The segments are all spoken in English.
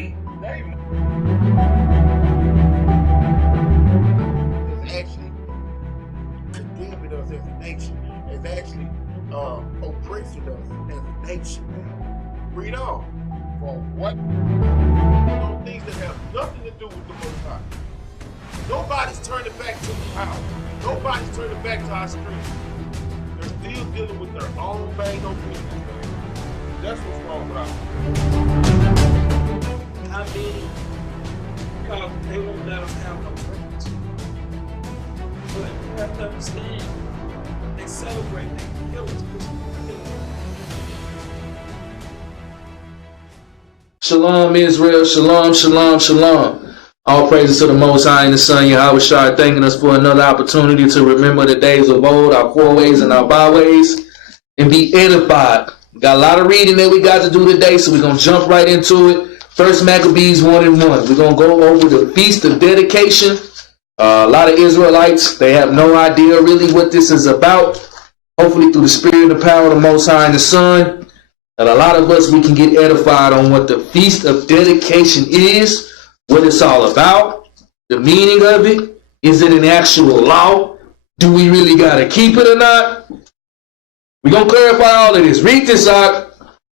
Read. It's actually condemning us as a nation. It's actually oppressing us as a nation. Read on. For what? Those things that have nothing to do with the Most High. Nobody's turning back to the power. Nobody's turning back to our strength. They're still dealing with their own bang on business, man. That's what's wrong with us. I mean, because they won't let us have no friends. But you have to understand, they celebrate, they kill us. Shalom, Israel. Shalom, shalom, shalom. All praises to the Most High and the Son, Yahawashi, thanking us for another opportunity to remember the days of old, our foreways and our byways, and be edified. Got a lot of reading that we got to do today, so we're going to jump right into it. First Maccabees 1:1. We're going to go over the Feast of Dedication. A lot of Israelites, they have no idea really what this is about. Hopefully through the Spirit and the power of the Most High and the Son, that a lot of us, we can get edified on what the Feast of Dedication is, what it's all about, the meaning of it. Is it an actual law? Do we really got to keep it or not? We're going to clarify all of this. Read this out.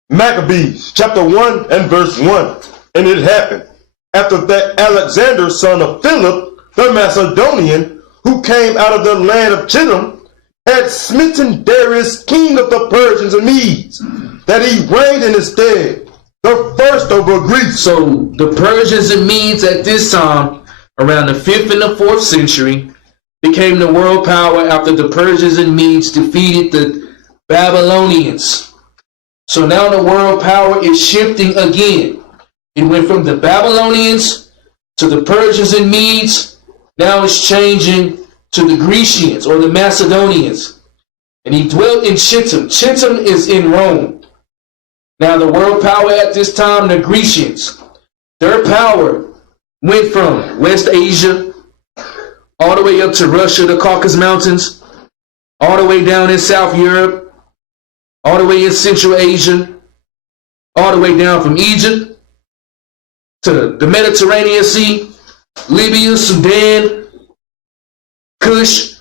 Maccabees chapter 1 and verse 1. And it happened, after that Alexander, son of Philip, the Macedonian, who came out of the land of Chittim, had smitten Darius, king of the Persians and Medes, that he reigned in his stead, the first over Greece. So the Persians and Medes at this time, around the 5th and the 4th century, became the world power after the Persians and Medes defeated the Babylonians. So now the world power is shifting again. It went from the Babylonians to the Persians and Medes. Now it's changing to the Grecians or the Macedonians. And he dwelt in Chittim. Chittim is in Rome. Now the world power at this time, the Grecians, their power went from West Asia all the way up to Russia, the Caucasus Mountains, all the way down in South Europe, all the way in Central Asia, all the way down from Egypt to the Mediterranean Sea, Libya, Sudan, Kush.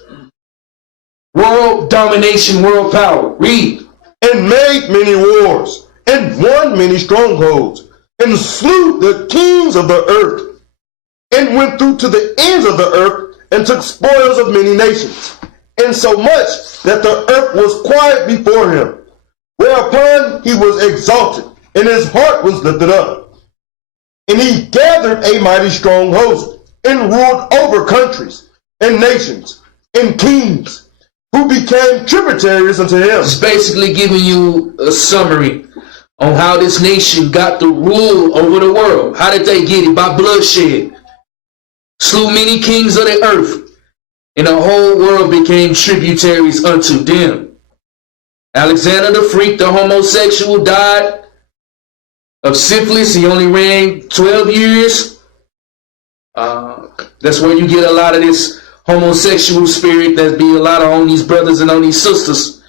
World domination, world power. Read. And made many wars, and won many strongholds, and slew the kings of the earth, and went through to the ends of the earth, and took spoils of many nations, insomuch that the earth was quiet before him. Whereupon he was exalted, and his heart was lifted up. And he gathered a mighty strong host, and ruled over countries, and nations, and kings, who became tributaries unto him. It's basically giving you a summary on how this nation got the rule over the world. How did they get it? By bloodshed. Slew many kings of the earth, and the whole world became tributaries unto them. Alexander the freak, the homosexual, died of syphilis. He only reigned 12 years. That's where you get a lot of this homosexual spirit that be a lot of on these brothers and on these sisters.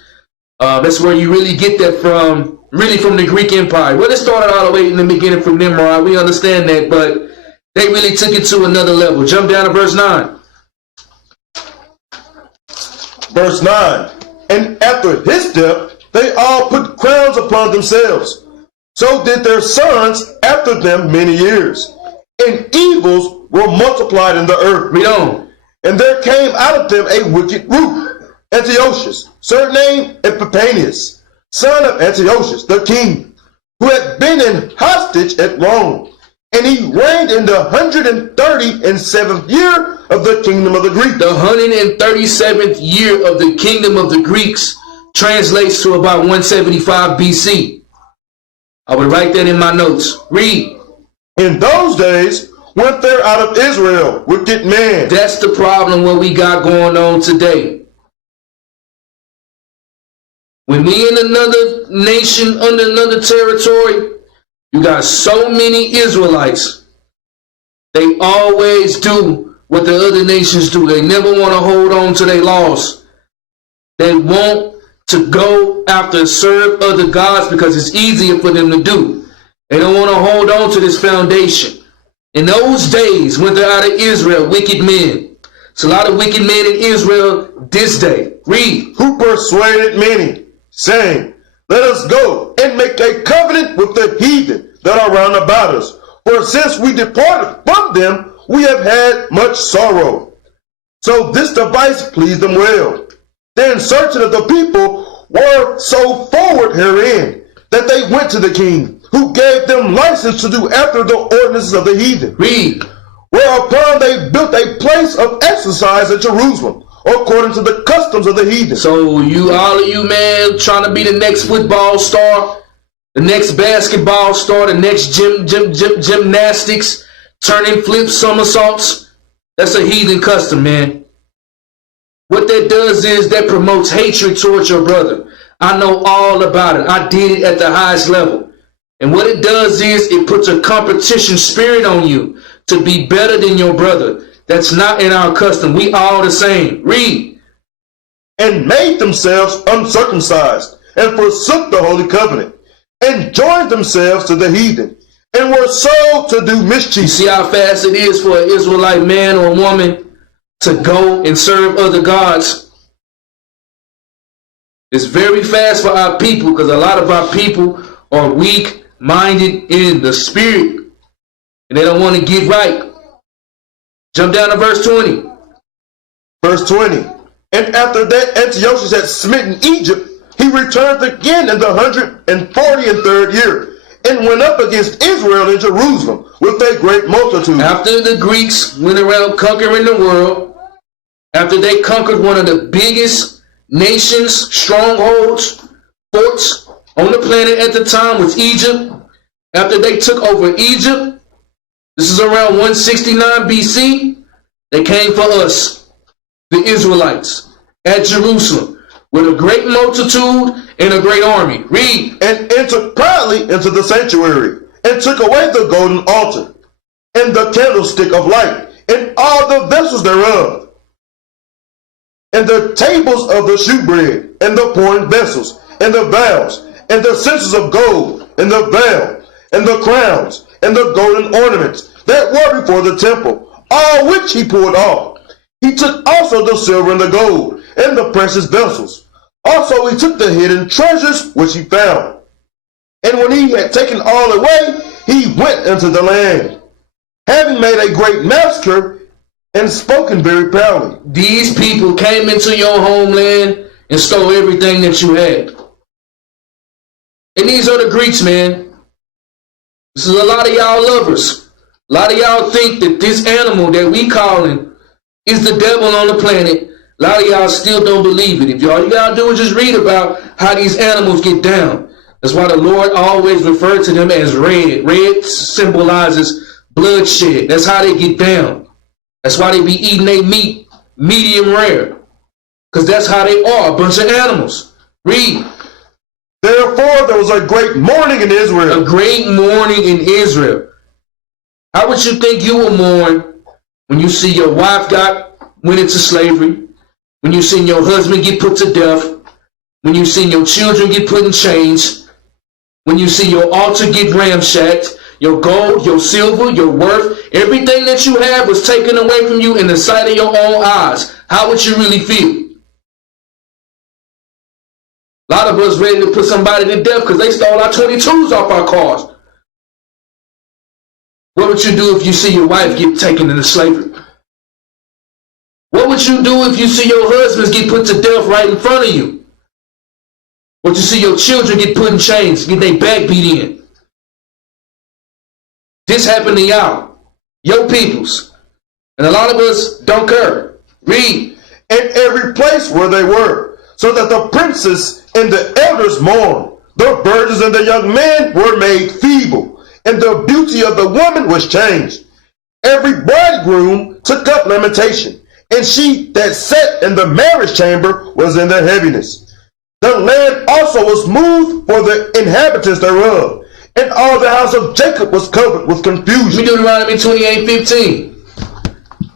That's where you really get that from, really from the Greek Empire. Well, it started all the way in the beginning from Nimrod. We understand that, but they really took it to another level. Jump down to verse 9. Verse 9. And after his death, they all put crowns upon themselves. So did their sons after them many years. And evils were multiplied in the earth. Read on. And there came out of them a wicked root, Antiochus, surnamed Epiphanius, son of Antiochus the king, who had been in hostage at Rome. And he reigned in the 137th year of the kingdom of the Greeks. The 137th year of the kingdom of the Greeks translates to about 175 BC. I would write that in my notes. Read. In those days went there out of Israel wicked men. That's the problem what we got going on today. When we in another nation, under another territory, you got so many Israelites. They always do what the other nations do. They never want to hold on to their laws. They want to go after serve other gods because it's easier for them to do. They don't want to hold on to this foundation. In those days went there out of Israel wicked men. It's a lot of wicked men in Israel this day. Read. Who persuaded many, saying, let us go and make a covenant with the heathen that are round about us. For since we departed from them, we have had much sorrow. So this device pleased them well. Then certain of the people were so forward herein, that they went to the king, who gave them license to do after the ordinances of the heathen. Read. Whereupon they built a place of exercise at Jerusalem, according to the customs of the heathen. So all of you, man, trying to be the next football star, the next basketball star, the next gymnastics, turning flips, somersaults, that's a heathen custom, man. What that does is that promotes hatred towards your brother. I know all about it. I did it at the highest level. And what it does is it puts a competition spirit on you to be better than your brother. That's not in our custom. We all the same. Read. And made themselves uncircumcised, and forsook the holy covenant, and joined themselves to the heathen, and were sold to do mischief. You see how fast it is for an Israelite man or woman to go and serve other gods? It's very fast for our people, because a lot of our people are weak-minded in the spirit, and they don't want to get right. Jump down to verse 20. Verse 20. And after that Antiochus had smitten Egypt, he returned again in the 143rd year, and went up against Israel in Jerusalem with a great multitude. After the Greeks went around conquering the world, after they conquered one of the biggest nations, strongholds, forts on the planet at the time was Egypt. After they took over Egypt, this is around 169 BC, they came for us, the Israelites, at Jerusalem, with a great multitude and a great army. Read. And entered proudly into the sanctuary, and took away the golden altar, and the candlestick of light, and all the vessels thereof, and the tables of the shewbread, and the pouring vessels, and the vials, and the censers of gold, and the veil, and the crowns, and the golden ornaments that were before the temple, all which he poured off. He took also the silver and the gold, and the precious vessels. Also he took the hidden treasures which he found. And when he had taken all away, he went into the land, having made a great massacre, and spoken very proudly. These people came into your homeland and stole everything that you had. And these are the Greeks, man. This is a lot of y'all lovers. A lot of y'all think that this animal that we calling is the devil on the planet. A lot of y'all still don't believe it. If all you gotta do is just read about how these animals get down. That's why the Lord always referred to them as red. Red symbolizes bloodshed. That's how they get down. That's why they be eating their meat medium rare. Because that's how they are, a bunch of animals. Read. Therefore there was a great mourning in Israel. A great mourning in Israel. How would you think you will mourn when you see your wife went into slavery, when you seen your husband get put to death, when you seen your children get put in chains, when you see your altar get ramshacked, your gold, your silver, your worth, everything that you have was taken away from you in the sight of your own eyes? How would you really feel? A lot of us ready to put somebody to death because they stole our 22s off our cars. What would you do if you see your wife get taken into slavery? What would you do if you see your husbands get put to death right in front of you? Or you see your children get put in chains, get their back beat in? This happened to y'all, your peoples. And a lot of us don't care. Read. In every place where they were, so that the princes and the elders mourned. The virgins and the young men were made feeble, and the beauty of the woman was changed. Every bridegroom took up lamentation, and she that sat in the marriage chamber was in the heaviness. The land also was moved for the inhabitants thereof, and all the house of Jacob was covered with confusion. Deuteronomy 28:15.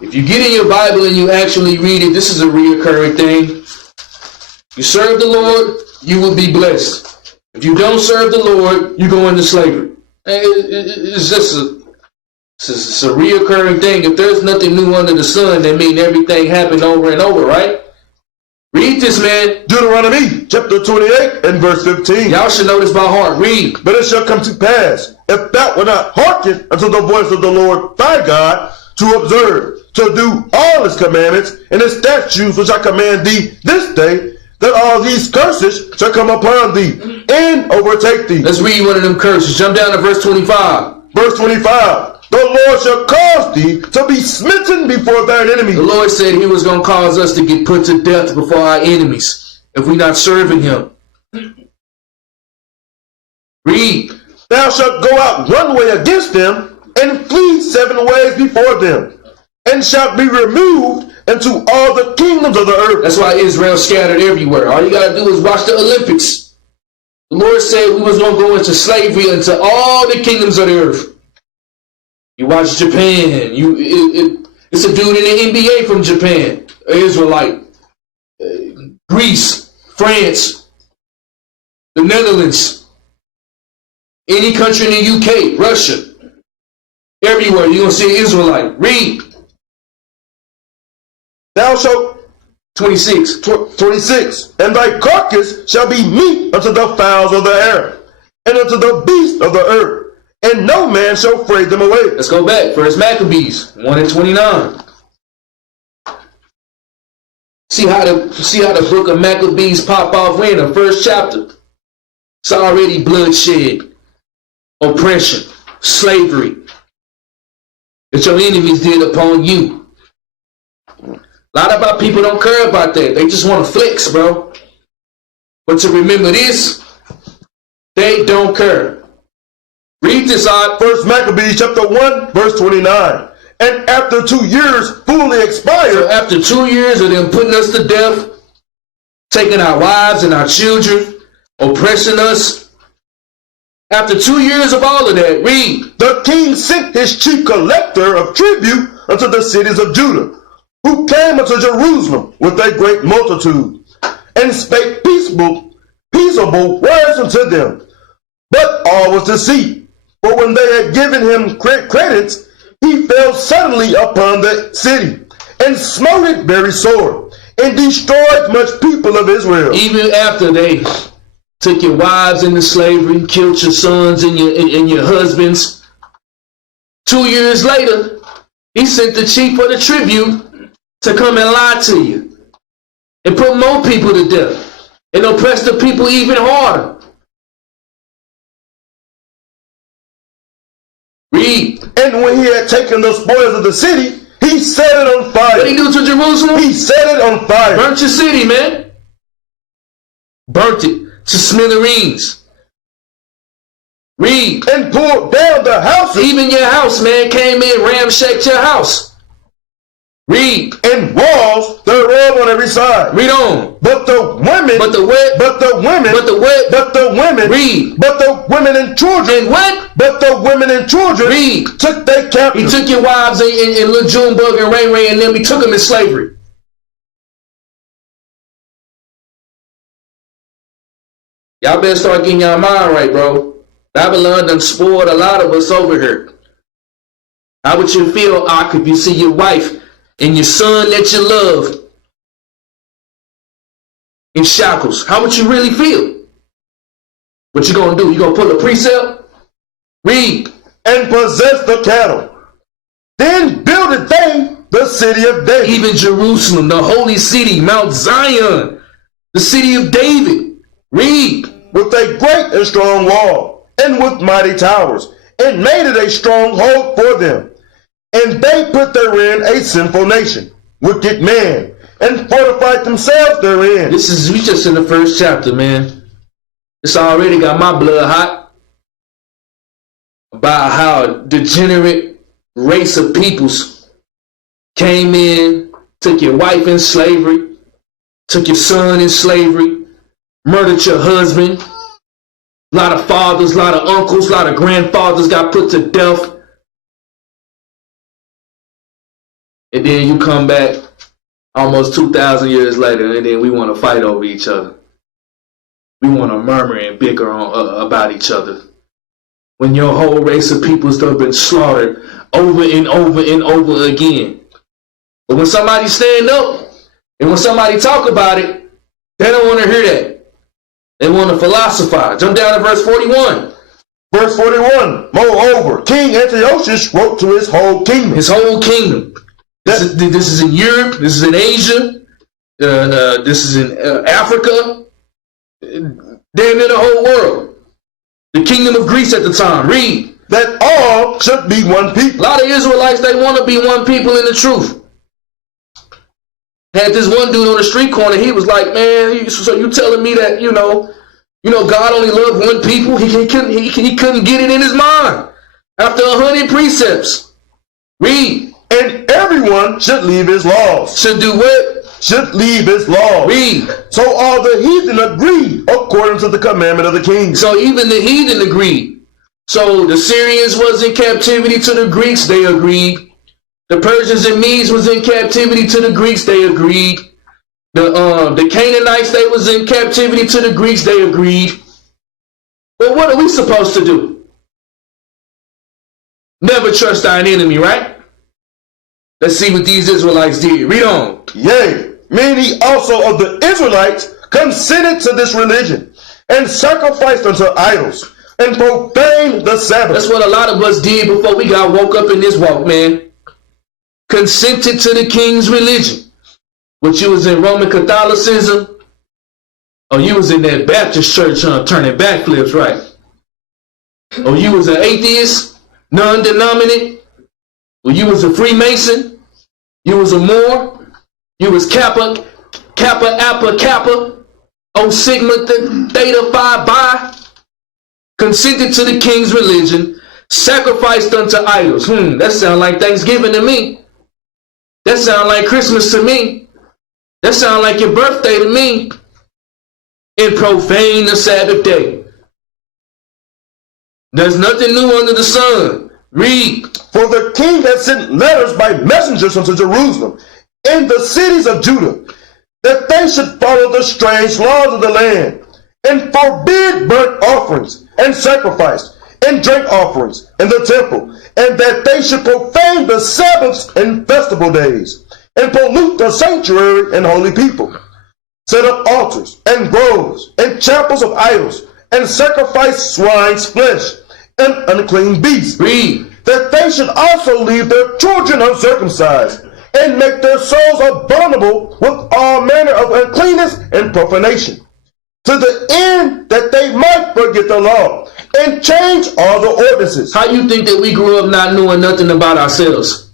If you get in your Bible and you actually read it, this is a reoccurring thing. You serve the Lord, you will be blessed. If you don't serve the Lord, you go into slavery. It's just it's a reoccurring thing. If there's nothing new under the sun, that means everything happened over and over, right? Read this, man. Deuteronomy chapter 28 and verse 15. Y'all should know this by heart. Read. But it shall come to pass, if thou wilt not hearken unto the voice of the Lord thy God, to observe, to do all his commandments and his statutes which I command thee this day, that all these curses shall come upon thee and overtake thee. Let's read one of them curses. Jump down to verse 25. Verse 25. The Lord shall cause thee to be smitten before thine enemies. The Lord said he was going to cause us to get put to death before our enemies if we're not serving him. Read. Thou shalt go out one way against them, and flee 7 ways before them, and shalt be removed into all the kingdoms of the earth. That's why Israel scattered everywhere. All you got to do is watch the Olympics. The Lord said we was going to go into slavery into all the kingdoms of the earth. You watch Japan. It's a dude in the NBA from Japan, an Israelite. Greece, France, the Netherlands, any country in the UK, Russia. Everywhere you're going to see an Israelite. Read. Thou shalt 26. 26. And thy carcass shall be meat unto the fowls of the air, and unto the beasts of the earth, and no man shall fray them away. Let's go back. First Maccabees 1 and 29. See how the book of Maccabees pop off in the first chapter. It's already bloodshed, oppression, slavery that your enemies did upon you. A lot of our people don't care about that. They just want to flex, bro. But to remember this, they don't care. Read this out. First Maccabees chapter 1 verse 29. And after 2 years fully expired. So after 2 years of them putting us to death, taking our wives and our children, oppressing us. After 2 years of all of that, read. The king sent his chief collector of tribute unto the cities of Judah, who came unto Jerusalem with a great multitude, and spake peaceable words unto them. But all was deceit. For when they had given him credence, he fell suddenly upon the city, and smote it very sore, and destroyed much people of Israel. Even after they took your wives into slavery, killed your sons and your husbands, 2 years later, he sent the chief of the tribute to come and lie to you and put more people to death and oppress the people even harder. Read. And when he had taken the spoils of the city, he set it on fire. What did he do to Jerusalem? He set it on fire. Burnt your city, man. Burnt it to smithereens. Read. And pulled down the houses. Even your house, man, came in, ramshacked your house. Read. And walls thereof on every side. Read on. But the women. But the what? But the women. But the what? But the women. Read. But the women and children. And what? But the women and children. Read. Took they captive. He took your wives and Lil Junebug and Ray Ray and them. He took them in slavery. Y'all better start getting your mind right, bro. Babylon done spoiled a lot of us over here. How would you feel, Ak, if you see your wife and your son that you love in shackles? How would you really feel? What you gonna do? You gonna pull a precept? Read. And possess the cattle. Then builded they the city of David. Even Jerusalem, the holy city, Mount Zion, the city of David. Read. With a great and strong wall, and with mighty towers, and made it a stronghold for them. And they put therein a sinful nation, wicked man, and fortified themselves therein. We just in the first chapter, man. It's already got my blood hot about how a degenerate race of peoples came in, took your wife in slavery, took your son in slavery, murdered your husband. A lot of fathers, a lot of uncles, a lot of grandfathers got put to death. And then you come back almost 2,000 years later, and then we want to fight over each other. We want to murmur and bicker about each other. when your whole race of peoples have been slaughtered over and over and over again. But when somebody stand up and when somebody talk about it, they don't want to hear that. They want to philosophize. Jump down to verse 41. Verse 41, moreover, King Antiochus wrote to his whole kingdom. His whole kingdom. This is in Europe. This is in Asia. This is in Africa. Damn near the whole world. The kingdom of Greece at the time. Read. That all should be one people. A lot of Israelites, they want to be one people in the truth. Had this one dude on the street corner, he was like, man, so you telling me that, you know, God only loved one people? He couldn't get it in his mind after 100 precepts. Read. And everyone should leave his laws. Should do what? Should leave his laws. Read. So all the heathen agreed according to the commandment of the king. So even the heathen agreed. So the Syrians was in captivity to the Greeks, they agreed. The Persians and Medes was in captivity to the Greeks, they agreed. The Canaanites, they was in captivity to the Greeks, they agreed. But what are we supposed to do? Never trust thine enemy, right? Let's see what these Israelites did. Read on. Yea, many also of the Israelites consented to this religion, and sacrificed unto idols, and profaned the Sabbath. That's what a lot of us did before we got woke up in this walk, man. Consented to the king's religion. What, you was in Roman Catholicism? Or you was in that Baptist church turning backflips, right? Or you was an atheist, non-denominate? Or you was a Freemason? You was a Moor? You was Kappa, O Sigma, Theta Phi Bi? Consented to the king's religion, sacrificed unto idols. That sounds like Thanksgiving to me. That sounds like Christmas to me. That sounds like your birthday to me. And profane the Sabbath day. There's nothing new under the sun. Read. For the king had sent letters by messengers unto Jerusalem and the cities of Judah, that they should follow the strange laws of the land, and forbid burnt offerings and sacrifice and drink offerings in the temple, and that they should profane the Sabbaths and festival days, and pollute the sanctuary and holy people, set up altars and groves and chapels of idols, and sacrifice swine's flesh and unclean beasts. Read. That they should also leave their children uncircumcised, and make their souls abominable with all manner of uncleanness and profanation, to the end that they might forget the law and change all the ordinances. How you think that we grew up not knowing nothing about ourselves?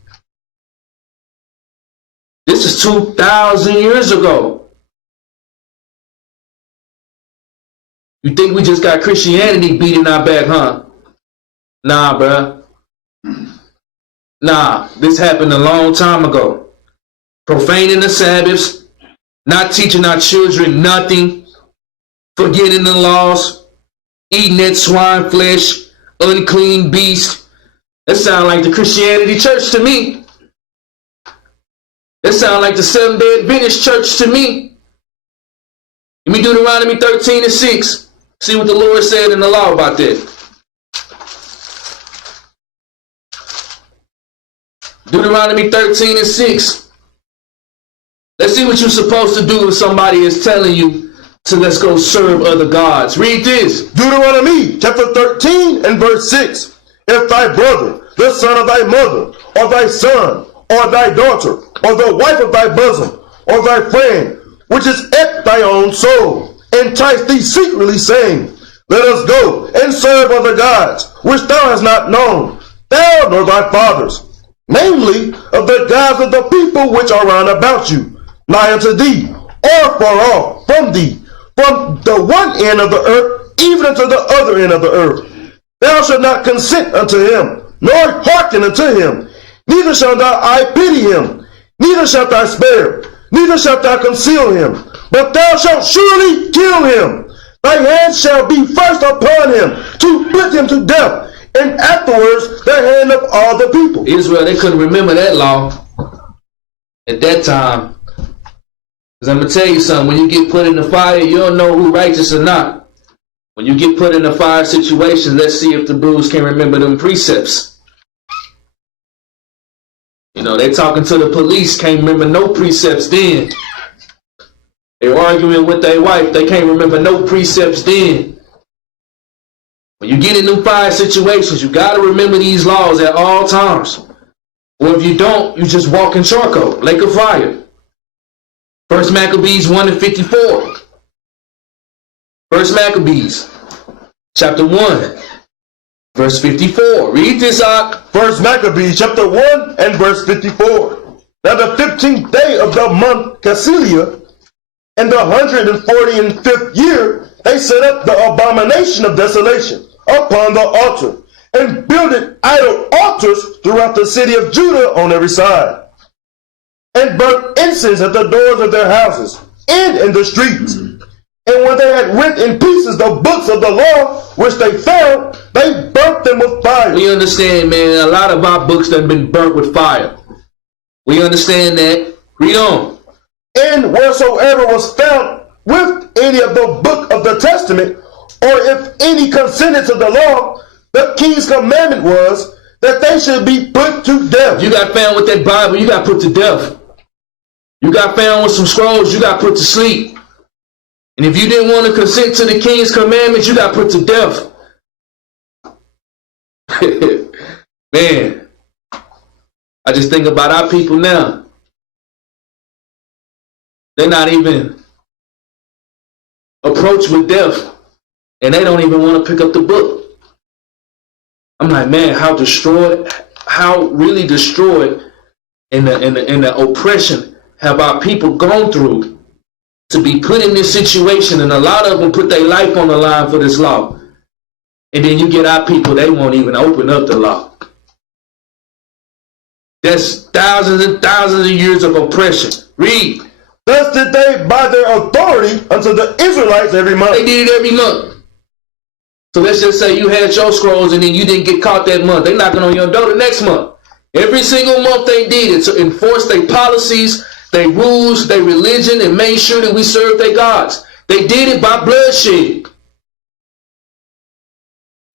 This is 2,000 years ago. You think we just got Christianity beating our back, huh? Nah, bruh. Nah, this happened a long time ago. Profaning the Sabbaths, not teaching our children nothing, forgetting the laws, eating that swine flesh, unclean beast. That sounds like the Christianity church to me. That sounds like the Seventh-day Adventist church to me. Let me Deuteronomy 13:6. See what the Lord said in the law about that. Deuteronomy 13:6. Let's see what you're supposed to do if somebody is telling you to let's go serve other gods. Read this. Deuteronomy chapter 13 and verse 6. If thy brother, the son of thy mother, or thy son, or thy daughter, or the wife of thy bosom, or thy friend, which is at thy own soul, entice thee secretly, saying, let us go and serve other gods, which thou hast not known, thou nor thy fathers, namely of the gods of the people which are round about you, nigh unto thee, or far off from thee, from the one end of the earth, even unto the other end of the earth. Thou shalt not consent unto him, nor hearken unto him, neither shalt thou eye pity him, neither shalt thou spare, neither shalt thou conceal him, but thou shalt surely kill him. Thy hand shall be first upon him, to put him to death, and afterwards the hand of all the people. Israel, they couldn't remember that law at that time. Because I'm going to tell you something, when you get put in the fire, you don't know who righteous or not. When you get put in a fire situation, let's see if the Bulls can remember them precepts. You know, they talking to the police, can't remember no precepts then. They're arguing with their wife, they can't remember no precepts then. When you get in them fire situations, you got to remember these laws at all times. Or if you don't, you just walk in charcoal, lake of fire. 1 Maccabees 1:54. 1 Maccabees, chapter 1, verse 54. Read this out. 1 Maccabees, chapter 1 and verse 54. Now the 15th day of the month Cassilia, in the 145th year, they set up the abomination of desolation upon the altar, and builded idol altars throughout the city of Judah on every side, and burnt incense at the doors of their houses and in the streets. And when they had rent in pieces the books of the law which they found, they burnt them with fire. We understand, man, a lot of our books that have been burnt with fire. We understand that. Read on. And wheresoever was found with any of the book of the testament, or if any consented to the law, the king's commandment was that they should be put to death. You got found with that Bible, you got put to death. You got found with some scrolls, you got put to sleep. And if you didn't want to consent to the king's commandments, you got put to death. Man, I just think about our people now. They're not even approached with death, and they don't even want to pick up the book. I'm like, man, how really destroyed in the oppression have our people gone through to be put in this situation, and a lot of them put their life on the line for this law. And then you get our people, they won't even open up the law. That's thousands and thousands of years of oppression. Read. Thus did they by their authority unto the Israelites every month. They did it every month. So let's just say you had your scrolls and then you didn't get caught that month. They're knocking on your door the next month. Every single month they did it to enforce their policies, their rules, their religion, and made sure that we serve their gods. They did it by bloodshed.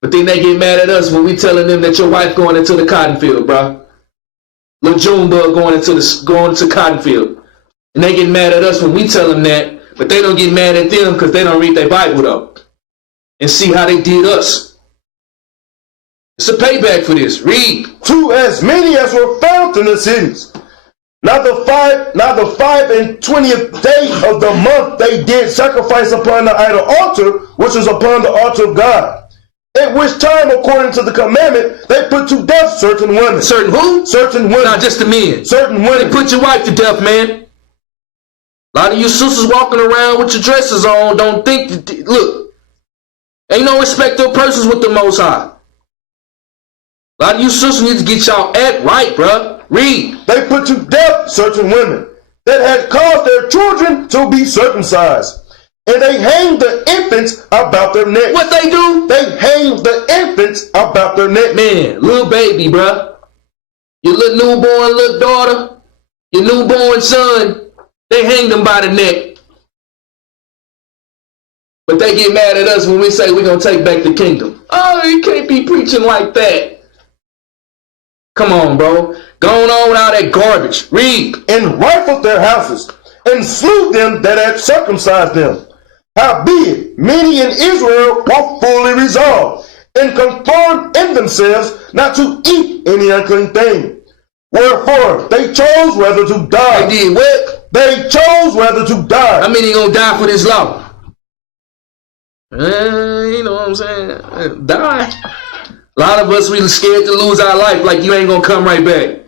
But then they get mad at us when we telling them that your wife going into the cotton field, bro. Little Junebug going into cotton field. And they get mad at us when we tell them that, but they don't get mad at them because they don't read their Bible though. And see how they did us. It's a payback for this. Read. To as many as were found in the cities. Now the 25th day of the month they did sacrifice upon the idol altar, which is upon the altar of God. At which time, according to the commandment, they put to death certain women. Certain who? Certain women. Not just the men. Certain women. They put your wife to death, man. A lot of you sisters walking around with your dresses on don't think, look, ain't no respect of persons with the Most High. A lot of you sisters need to get y'all act right, bruh. Read. They put to death certain women that had caused their children to be circumcised. And they hanged the infants about their necks. What they do? They hanged the infants about their necks. Man, little baby, bruh. Your little newborn little daughter, your newborn son, they hang them by the neck. But they get mad at us when we say we're going to take back the kingdom. Oh, you can't be preaching like that. Come on, bro. Going on with all that garbage. Read. And rifled their houses, and slew them that had circumcised them. Howbeit, many in Israel were fully resolved, and conformed in themselves not to eat any unclean thing. Wherefore, they chose rather to die. They did what? They chose rather to die. How many gonna die for this law? You know what I'm saying? Die. A lot of us, we scared to lose our life like you ain't gonna come right back.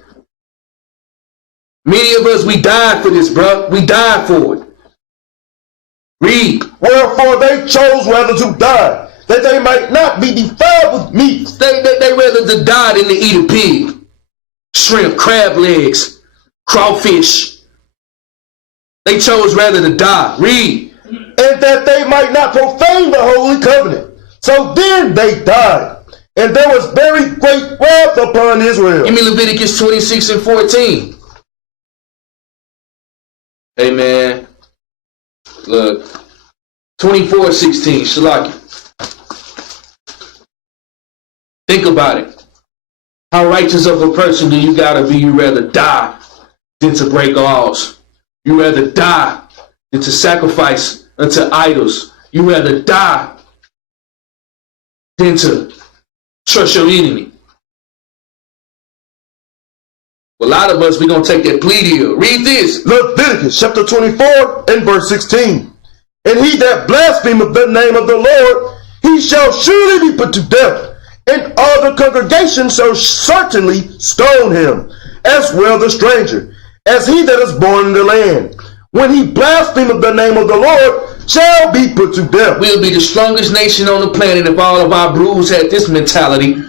Many of us, we died for this, bro. We died for it. Read. Wherefore they chose rather to die, that they might not be defiled with meat. They rather to die than to eat a pig. Shrimp, crab legs, crawfish. They chose rather to die. Read. And that they might not profane the holy covenant. So then they died. And there was very great wrath upon Israel. Give me Leviticus 26 and 14. Hey, man. Look. 24:16. Shalaki. Think about it. How righteous of a person do you gotta be? You rather die than to break laws. You rather die than to sacrifice unto idols. You rather die than to trust your enemy. A lot of us, we're going to take that plea deal. Read this. Leviticus chapter 24 and verse 16. And he that blasphemeth the name of the Lord, he shall surely be put to death, and all the congregation shall certainly stone him, as well the stranger, as he that is born in the land. When he blasphemeth the name of the Lord, shall be put to death. We'll be the strongest nation on the planet if all of our brews had this mentality.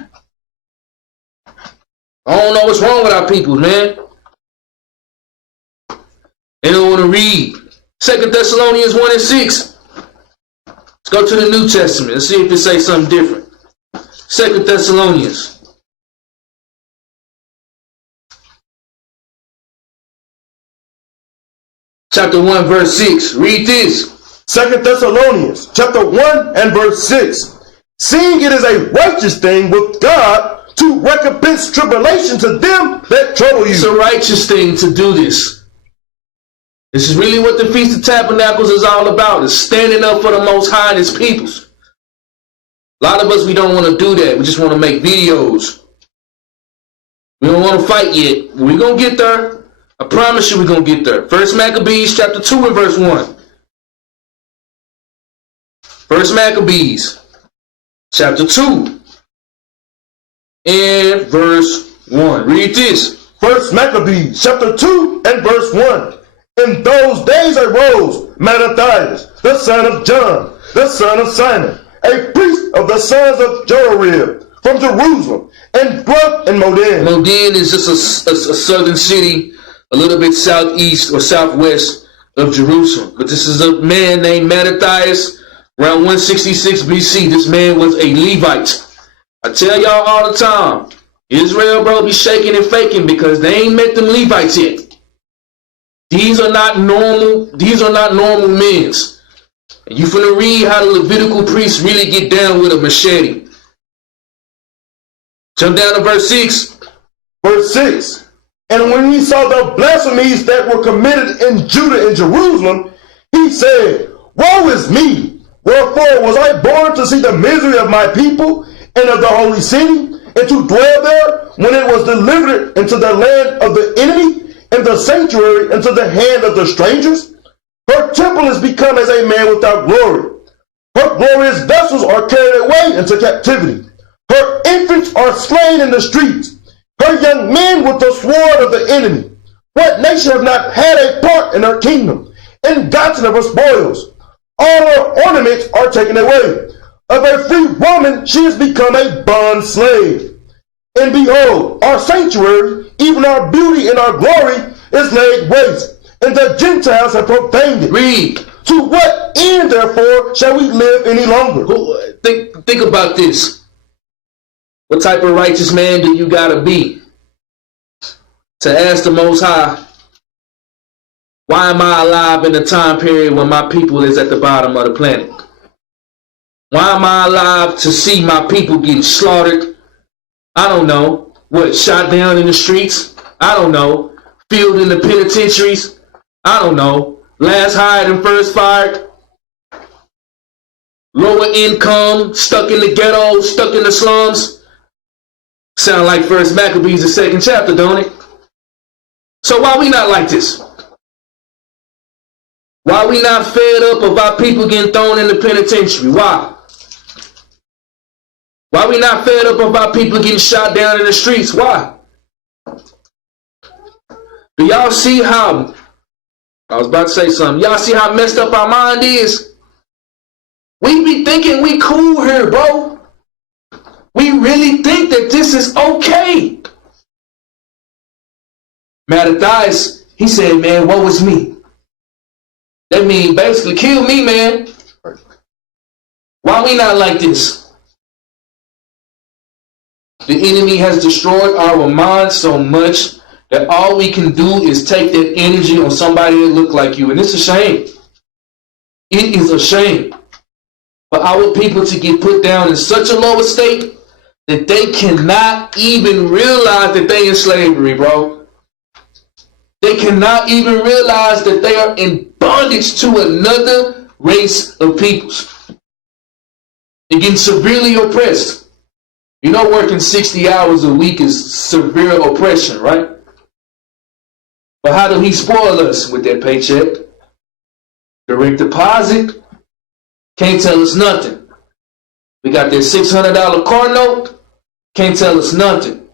I don't know what's wrong with our people, man. They don't want to read. 2 Thessalonians 1 and 6. Let's go to the New Testament and see if it says something different. 2 Thessalonians. Chapter 1, verse 6. Read this. 2 Thessalonians chapter 1 and verse 6. Seeing it is a righteous thing with God to recompense tribulation to them that trouble you. It's a righteous thing to do this. This is really what the Feast of Tabernacles is all about. It's standing up for the Most High and His peoples. A lot of us, we don't want to do that. We just want to make videos. We don't want to fight yet. We're going to get there. I promise you we're going to get there. 1 Maccabees chapter 2 and verse 1. 1 Maccabees chapter 2 and verse 1. Read this. 1 Maccabees chapter 2 and verse 1. In those days arose Mattathias, the son of John, the son of Simon, a priest of the sons of Jorib, from Jerusalem, and dwelt in Modin. Modin is just a southern city, a little bit southeast or southwest of Jerusalem. But this is a man named Mattathias, around 166 BC. This man was a Levite. I tell y'all all the time, Israel, bro, be shaking and faking because they ain't met them Levites yet. These are not normal men. And you finna read how the Levitical priests really get down with a machete. Jump down to verse 6. Verse 6. And when he saw the blasphemies that were committed in Judah and Jerusalem, he said, Woe is me! Wherefore was I born to see the misery of my people and of the holy city, and to dwell there when it was delivered into the land of the enemy, and the sanctuary into the hand of the strangers? Her temple is become as a man without glory. Her glorious vessels are carried away into captivity. Her infants are slain in the streets. Her young men with the sword of the enemy. What nation have not had a part in her kingdom, and gotten of her spoils? All her ornaments are taken away. Of a free woman she has become a bond slave. And behold, our sanctuary, even our beauty and our glory, is laid waste, and the Gentiles have profaned it. Read. To what end, therefore, shall we live any longer? Think about this. What type of righteous man do you gotta be to ask the Most High, why am I alive in the time period when my people is at the bottom of the planet? Why am I alive to see my people getting slaughtered? I don't know. What, shot down in the streets? I don't know. Filled in the penitentiaries? I don't know. Last hired and first fired? Lower income, stuck in the ghetto, stuck in the slums? Sound like 1 Maccabees, the 2nd chapter, don't it? So why we not like this? Why we not fed up of our people getting thrown in the penitentiary? Why? Why we not fed up of our people getting shot down in the streets? Why? Do y'all see how, I was about to say something, y'all see how messed up our mind is? We be thinking we cool here, bro. We really think that this is okay. Mattathias, he said, man, woe is me. That means basically kill me, man. Why we not like this? The enemy has destroyed our minds so much that all we can do is take that energy on somebody that look like you. And it's a shame. It is a shame for our people to get put down in such a low estate that they cannot even realize that they in slavery, bro. They cannot even realize that they are in bondage to another race of peoples. They're getting severely oppressed. You know, working 60 hours a week is severe oppression, right? But how do he spoil us with that paycheck? Direct deposit? Can't tell us nothing. We got that $600 car note? Can't tell us nothing.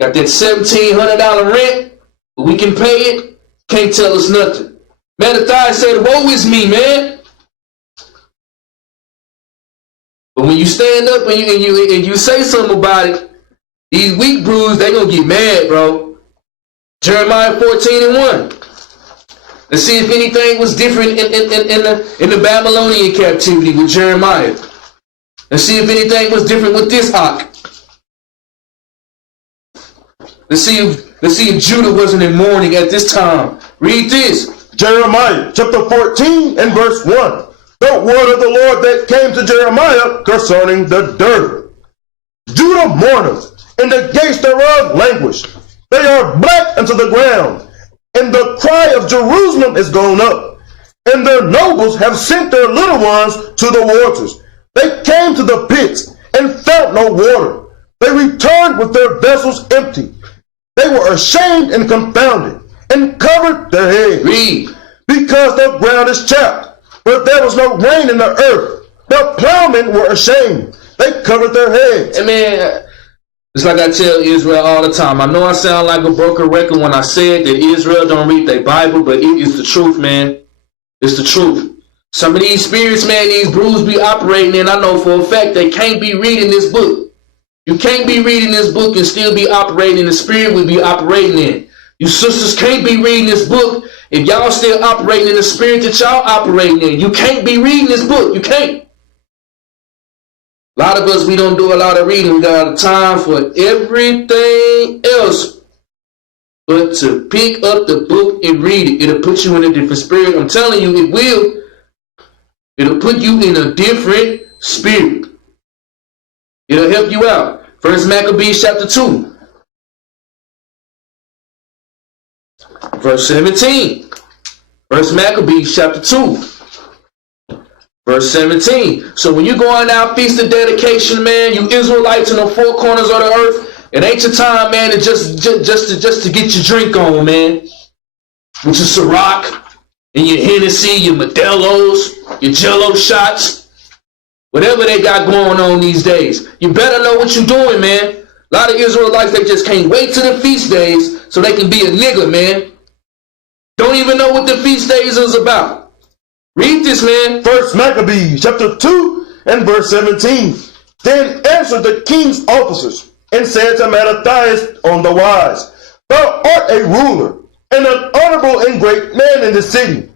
Got that $1,700 rent? We can pay it? Can't tell us nothing. Mattathiah said, woe is me, man. But when you stand up and you say something about it, these weak brews, they gonna get mad, bro. Jeremiah 14:1. Let's see if anything was different in the Babylonian captivity with Jeremiah. Let's see if anything was different with this ark. Let's see if Judah wasn't in mourning at this time. Read this. Jeremiah chapter 14 and verse 1. The word of the Lord that came to Jeremiah concerning the dirt. Judah mourneth, and the gates thereof languish. They are black unto the ground, and the cry of Jerusalem is gone up. And their nobles have sent their little ones to the waters. They came to the pits and found no water. They returned with their vessels empty. They were ashamed and confounded, and covered their heads. Read. Because the ground is chapped, but there was no rain in the earth. The plowmen were ashamed. They covered their heads. And man, it's like I tell Israel all the time. I know I sound like a broken record when I said that Israel don't read their Bible, but it is the truth, man. It's the truth. Some of these spirits, man, these brews be operating in, I know for a fact they can't be reading this book. You can't be reading this book and still be operating in the spirit we be operating in. You sisters can't be reading this book if y'all still operating in the spirit that y'all operating in. You can't be reading this book. You can't. A lot of us, we don't do a lot of reading. We got a lot of time for everything else but to pick up the book and read it. It'll put you in a different spirit. I'm telling you, it will. It'll put you in a different spirit. It'll help you out. First Maccabees chapter 2. Verse 17. First Maccabees chapter 2. Verse 17. So when you going out feast of dedication, man, you Israelites in the four corners of the earth, it ain't your time, man, to just to get your drink on, man. With your Ciroc and your Hennessy, your Modelo's, your Jello shots. Whatever they got going on these days. You better know what you're doing, man. A lot of Israelites, they just can't wait till the feast days so they can be a nigga, man. Don't even know what the feast days is about. Read this, man. First Maccabees chapter 2 and verse 17. Then answered the king's officers and said to Mattathias on the wise, Thou art a ruler and an honorable and great man in the city,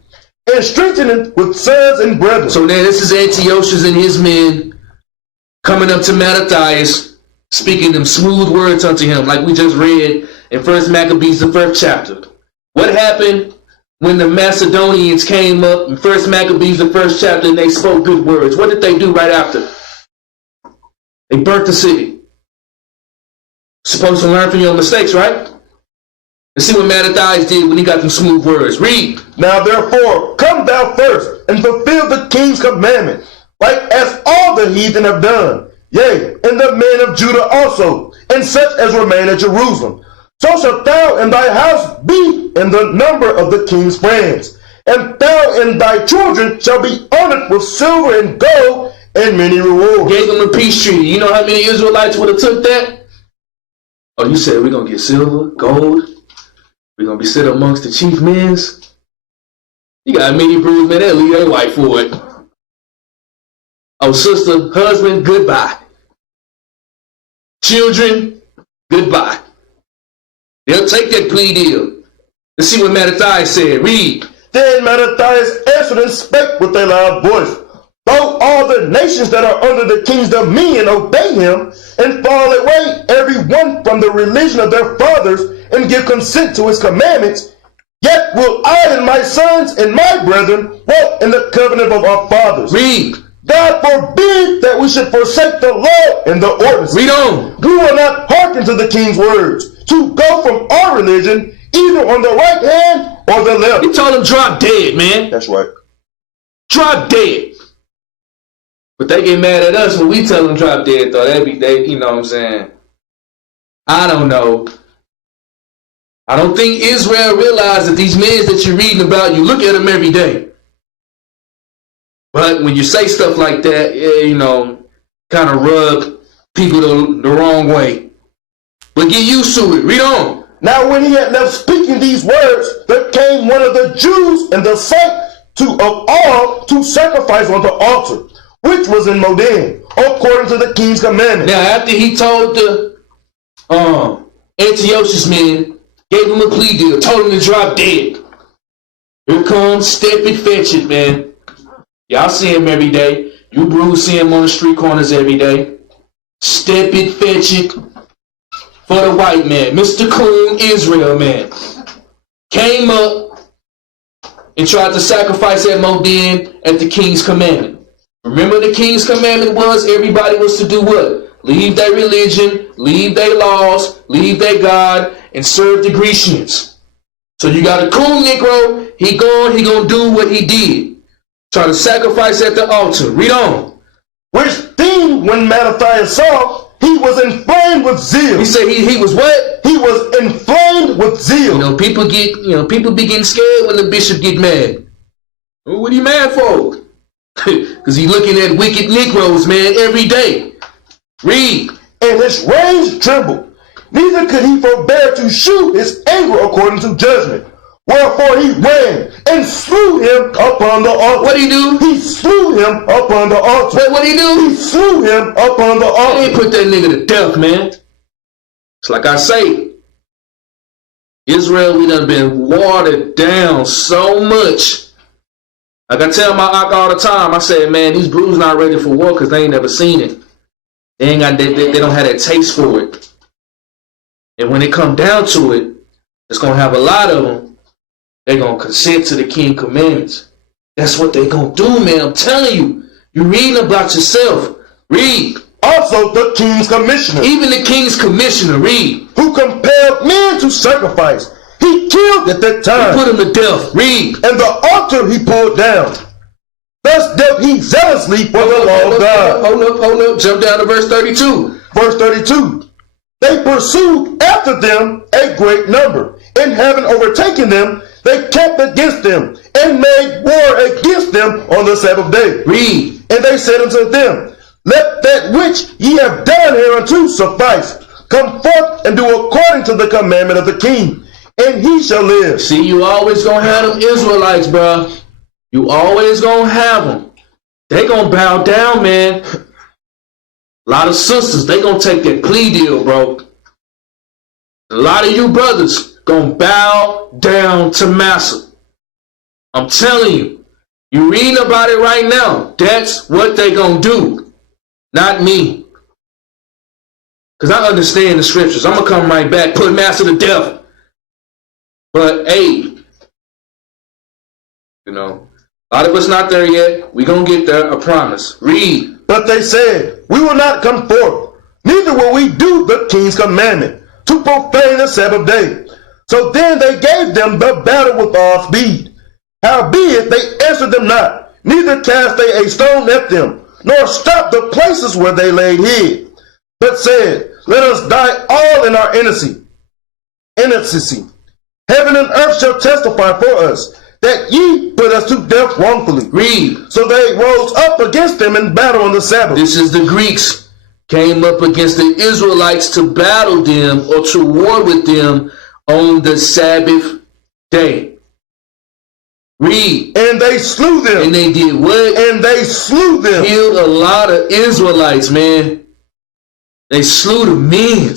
and strengthened with sons and brethren. So now this is Antiochus and his men coming up to Mattathias, speaking them smooth words unto him, like we just read in First Maccabees, the 1st chapter. What happened when the Macedonians came up in First Maccabees, the 1st chapter, and they spoke good words? What did they do right after? They burnt the city. Supposed to learn from your mistakes, right? Let's see what Mattathias did when he got them smooth words. Read. Now therefore, come thou first, and fulfill the king's commandment, like as all the heathen have done, yea, and the men of Judah also, and such as remain at Jerusalem. So shalt thou and thy house be in the number of the king's friends, and thou and thy children shall be honored with silver and gold and many rewards. Gave them a peace treaty. You know how many Israelites would have took that? Oh, you said we're going to get silver, gold. We're going to be sitting amongst the chief men's. You got many brews, man. They'll leave their wife for it. Oh, sister, husband, goodbye. Children, goodbye. They'll take that plea deal. Let's see what Mattathias said. Read. Then Mattathias answered and spake with a loud voice, Though all the nations that are under the king's dominion obey him, and fall away every one from the religion of their fathers, and give consent to his commandments, yet will I and my sons and my brethren walk in the covenant of our fathers. Read. God forbid that we should forsake the law and the ordinance. Read on. We will not hearken to the king's words to go from our religion either on the right hand or the left. He told them drop dead, man. That's right. Drop dead. But they get mad at us when we tell them drop dead, though. They, you know what I'm saying? I don't know. I don't think Israel realized that these men that you're reading about, you look at them every day. But when you say stuff like that, you know, kind of rub people the wrong way. But get used to it. Read on. Now when he had left speaking these words, there came one of the Jews in the sight of all to sacrifice on the altar, which was in Modin, according to the king's commandment. Now after he told the Antiochus men, gave him a plea deal, told him to drop dead. Here comes Step It, Fetch It, man. Y'all see him every day. You Bruce see him on the street corners every day. Step It, Fetch It for the white man. Mr. Coon, Israel man. Came up and tried to sacrifice at Modin at the king's commandment. Remember the king's commandment was everybody was to do what? Leave their religion, leave their laws, leave their God, and serve the Grecians. So you got a cool Negro, he gonna do what he did. Try to sacrifice at the altar. Read on. Which thing when Mattathias saw, he was inflamed with zeal. He said he was what? He was inflamed with zeal. People be getting scared when the bishop get mad. What he mad for? Because he looking at wicked Negroes, man, every day. Read. And his reins trembled. Neither could he forbear to shew his anger according to judgment. Wherefore he ran and slew him upon the altar. What he do? He slew him upon the altar. What he do? He slew him upon the altar. They ain't put that nigga to death, man. It's like I say, Israel, we done been watered down so much. Like I tell my Ak all the time, I say, man, these brews not ready for war because they ain't never seen it. They don't have that taste for it. And when it come down to it, it's gonna have a lot of them. They're gonna consent to the king commandments. That's what they gonna do, man. I'm telling you. You reading about yourself. Read. Also the king's commissioner. Even the king's commissioner. Read. Who compelled men to sacrifice. He killed at that time. He put him to death. Read. And the altar he pulled down. Thus dealt he zealously for the law of God. Hold up. Jump down to verse 32. Verse 32. They pursued after them a great number, and having overtaken them, they camped against them, and made war against them on the Sabbath day. Read. And they said unto them, let that which ye have done hereunto suffice. Come forth and do according to the commandment of the king, and he shall live. See, you always gonna have them Israelites, bro. You always gonna have them. They gonna bow down, man. A lot of sisters, they gonna take that plea deal, bro. A lot of you brothers gonna bow down to Massa. I'm telling you. You reading about it right now. That's what they gonna do. Not me. Because I understand the scriptures. I'm gonna come right back, put Massa to death. But hey, you know, a lot of us not there yet. We gonna get there, I promise. Read. But they said, we will not come forth, neither will we do the king's commandment, to profane the Sabbath day. So then they gave them the battle with all speed. Howbeit they answered them not, neither cast they a stone at them, nor stopped the places where they laid hid, but said, let us die all in our innocency. Heaven and earth shall testify for us, that ye put us to death wrongfully. Read. So they rose up against them in battle on the Sabbath. This is the Greeks came up against the Israelites to battle them or to war with them on the Sabbath day. Read. And they slew them. And they did what? And they slew them. Killed a lot of Israelites, man. They slew the men.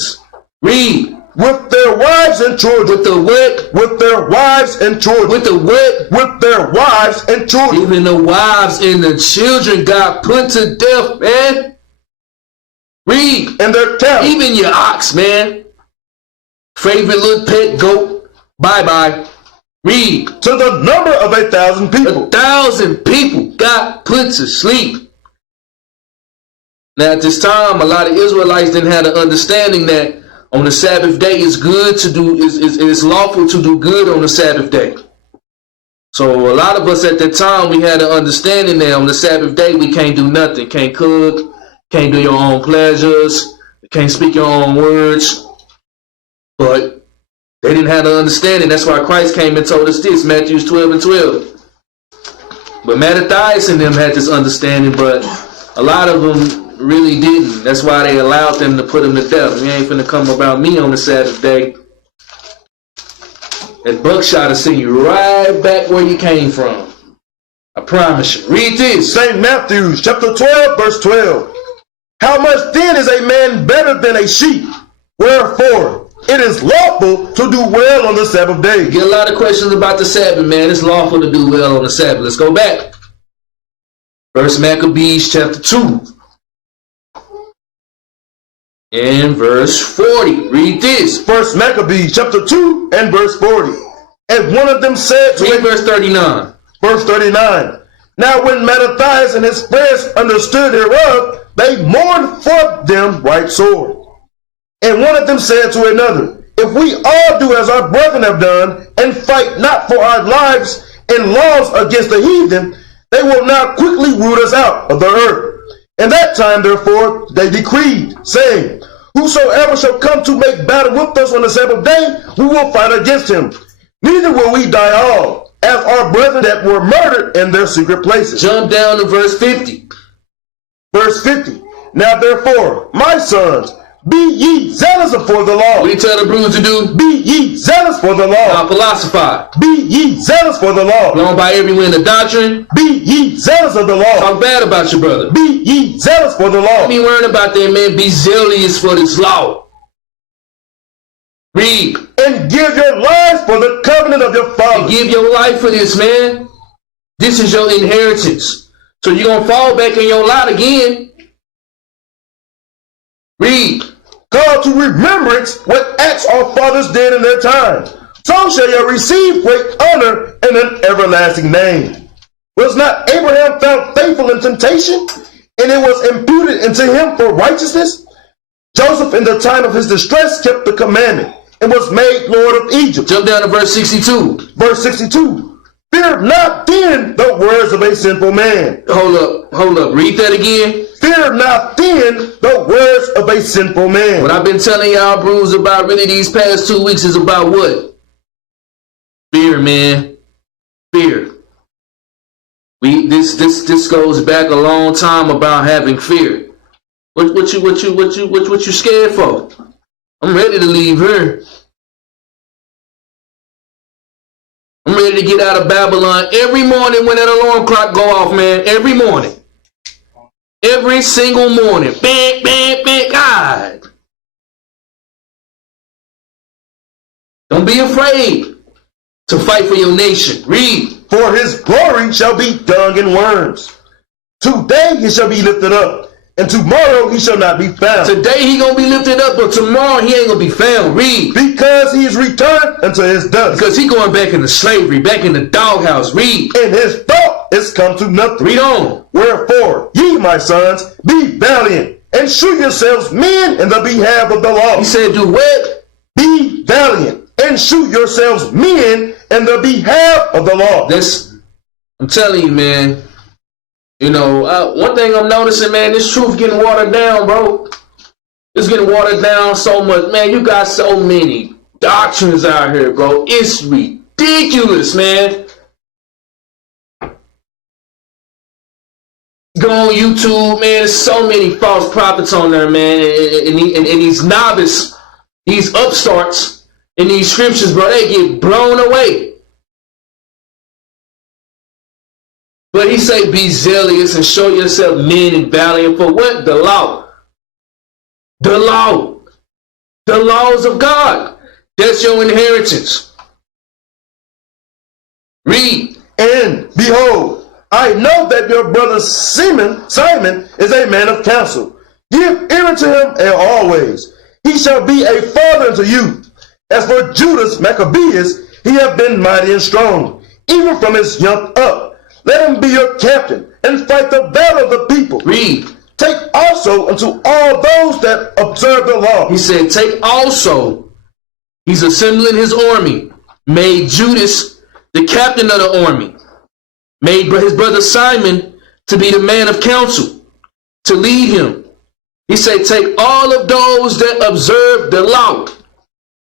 Read. With their wives and children. With the what? With their wives and children. With the what? With their wives and children. Even the wives and the children got put to death, man. Read. And their cattle. Even your ox, man. Favorite little pet goat. Bye-bye. Read. To the number of 1,000 people. 1,000 people got put to sleep. Now at this time, a lot of Israelites didn't have the understanding that on the Sabbath day it's good to do, it's lawful to do good on the Sabbath day. So a lot of us at that time, we had an understanding that on the Sabbath day we can't do nothing. Can't cook, can't do your own pleasures, can't speak your own words. But they didn't have the understanding. That's why Christ came and told us this, Matthew 12:12. But Mattathias and them had this understanding, but a lot of them really didn't. That's why they allowed them to put them to death. You ain't finna come about me on the Sabbath day. That buckshot will send you right back where you came from. I promise you. Read this. St. Matthew chapter 12, verse 12. How much then is a man better than a sheep? Wherefore, it is lawful to do well on the Sabbath day. Get a lot of questions about the Sabbath, man. It's lawful to do well on the Sabbath. Let's go back. First Maccabees chapter 2. And verse 40. Read this. First Maccabees chapter 2 and verse 40. And one of them said to Read verse 39. Verse 39. Now when Mattathias and his friends understood hereof, they mourned for them right sore. And one of them said to another, if we all do as our brethren have done, and fight not for our lives in laws against the heathen, they will not quickly root us out of the earth. And that time, therefore, they decreed, saying, whosoever shall come to make battle with us on the Sabbath day, we will fight against him. Neither will we die all, as our brethren that were murdered in their secret places. Jump down to verse 50. Verse 50. Now therefore, my sons, be ye zealous for the law. What do you tell the brothers to do? Be ye zealous for the law. Now philosophize. Be ye zealous for the law. Blown by every wind of doctrine. Be ye zealous of the law. Talk bad about your brother. Be ye zealous for the law. Don't be worrying about that, man. Be zealous for this law. Read. And give your lives for the covenant of your fathers. Give your life for this, man. This is your inheritance. So you're going to fall back in your lot again. Read. Call to remembrance what acts our fathers did in their time. So shall you receive great honor and an everlasting name. Was not Abraham found faithful in temptation, and it was imputed unto him for righteousness? Joseph in the time of his distress kept the commandment, and was made Lord of Egypt. Jump down to verse 62. Verse 62. Fear not then the words of a sinful man. Hold up. Read that again. Fear not then the words of a sinful man. What I've been telling y'all, Bruce, about really these past 2 weeks is about what? Fear, man. Fear. This goes back a long time about having fear. What you scared for? I'm ready to leave here. I'm ready to get out of Babylon every morning when that alarm clock go off, man. Every morning. Every single morning. Bang, bang, bang. God. Don't be afraid to fight for your nation. Read. For his glory shall be dung and worms. Today he shall be lifted up, and tomorrow he shall not be found. Today he gonna be lifted up, but tomorrow he ain't gonna be found. Read. Because he is returned unto his dust. Because he going back into slavery, back in the doghouse. Read. And his thought is come to nothing. Read on. Wherefore, ye, my sons, be valiant, and shew yourselves men in the behalf of the law. He said, do what? Be valiant, and shew yourselves men in the behalf of the law. I'm telling you, man. You know, one thing I'm noticing, man, this truth getting watered down, bro. It's getting watered down so much. Man, you got so many doctrines out here, bro. It's ridiculous, man. Go on YouTube, man. There's so many false prophets on there, man. And these novice, these upstarts in these scriptures, bro, they get blown away. But he say, be zealous and show yourself men and valiant for what? The law. The law. The laws of God. That's your inheritance. Read. And behold, I know that your brother Simon is a man of counsel. Give ear to him always. He shall be a father unto you. As for Judas Maccabeus, he hath been mighty and strong, even from his young up. Let him be your captain, and fight the battle of the people. Read. take also unto all those that observe the law. He said, take also. He's assembling his army. Made Judas the captain of the army. Made his brother Simon to be the man of counsel, to lead him. He said, take all of those that observe the law.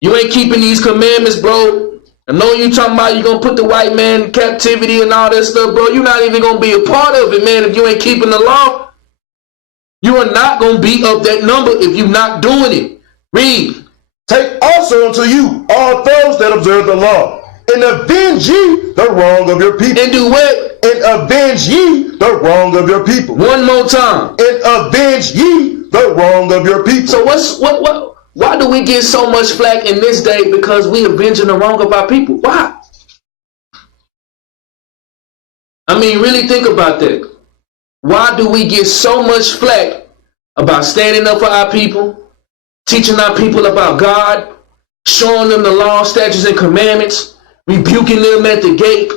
You ain't keeping these commandments, bro. I know you talking about you're going to put the white man in captivity and all that stuff, bro. You're not even going to be a part of it, man, if you ain't keeping the law. You are not going to be of that number if you're not doing it. Read. Take also unto you all those that observe the law, and avenge ye the wrong of your people. And do what? And avenge ye the wrong of your people. One more time. And avenge ye the wrong of your people. So why do we get so much flack in this day because we avenging the wrong of our people? Why? I mean, really think about that. Why do we get so much flack about standing up for our people, teaching our people about God, showing them the law, statutes, and commandments, rebuking them at the gate,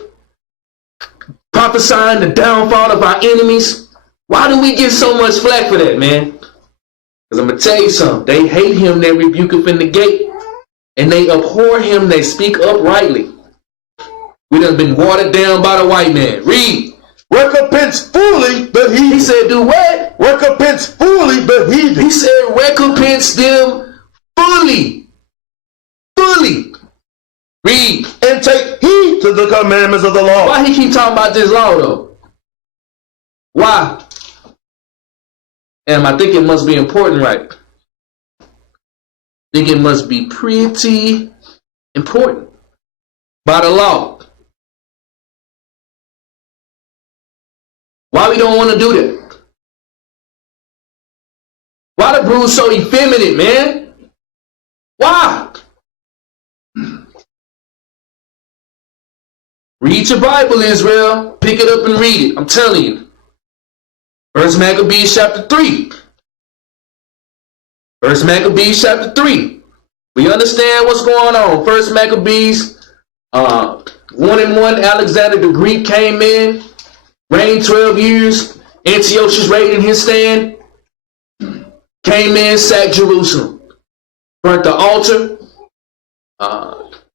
prophesying the downfall of our enemies? Why do we get so much flack for that, man? Because I'm going to tell you something. They hate him, they rebuke him in the gate, and they abhor him, they speak uprightly. We done been watered down by the white man. Read. Recompense fully the heathen. He said, do what? Recompense fully the heathen. He said, recompense them fully. Fully. Read. And take heed to the commandments of the law. Why he keep talking about this law, though? Why? And I think it must be important, right? I think it must be pretty important. By the law. Why we don't want to do that? Why the brood so effeminate, man? Why? Read your Bible, Israel. Pick it up and read it. I'm telling you. First Maccabees chapter 3. First Maccabees chapter 3. We understand what's going on. First Maccabees 1-1. Alexander the Greek came in. Reigned 12 years. Antiochus raided his stand. Came in, sacked Jerusalem. Burnt the altar.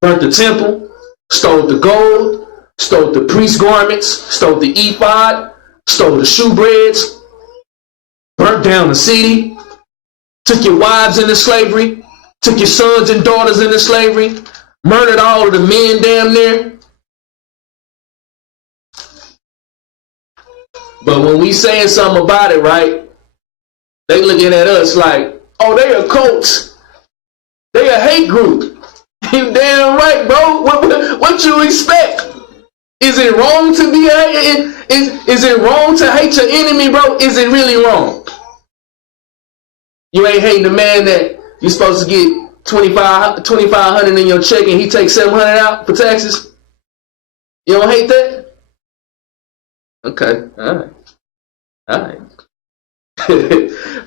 Burnt the temple. Stole the gold. Stole the priest garments. Stole the ephod. Stole the shewbreads. Burnt down the city. Took your wives into slavery. Took your sons and daughters into slavery. Murdered all of the men damn near. But when we saying something about it, right, they looking at us like, oh, they a cult. They a hate group. You damn right, bro. What you expect? Is it wrong to be is it wrong to hate your enemy, bro? Is it really wrong? You ain't hating the man that you're supposed to get $2,500 in your check and he takes $700 out for taxes? You don't hate that? Okay, all right.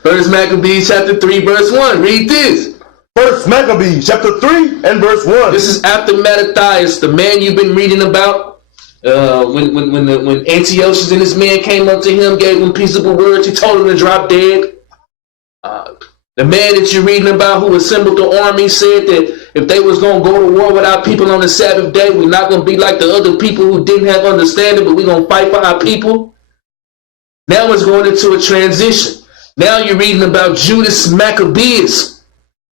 First Maccabees chapter 3 verse 1. Read this. First Maccabees chapter 3 and verse 1. This is after Mattathias, the man you've been reading about. When Antiochus and his men came up to him, gave him peaceable words, he told him to drop dead. The man that you're reading about who assembled the army said that if they was going to go to war with our people on the Sabbath day, we're not going to be like the other people who didn't have understanding, but we're going to fight for our people. Now it's going into a transition. Now you're reading about Judas Maccabeus.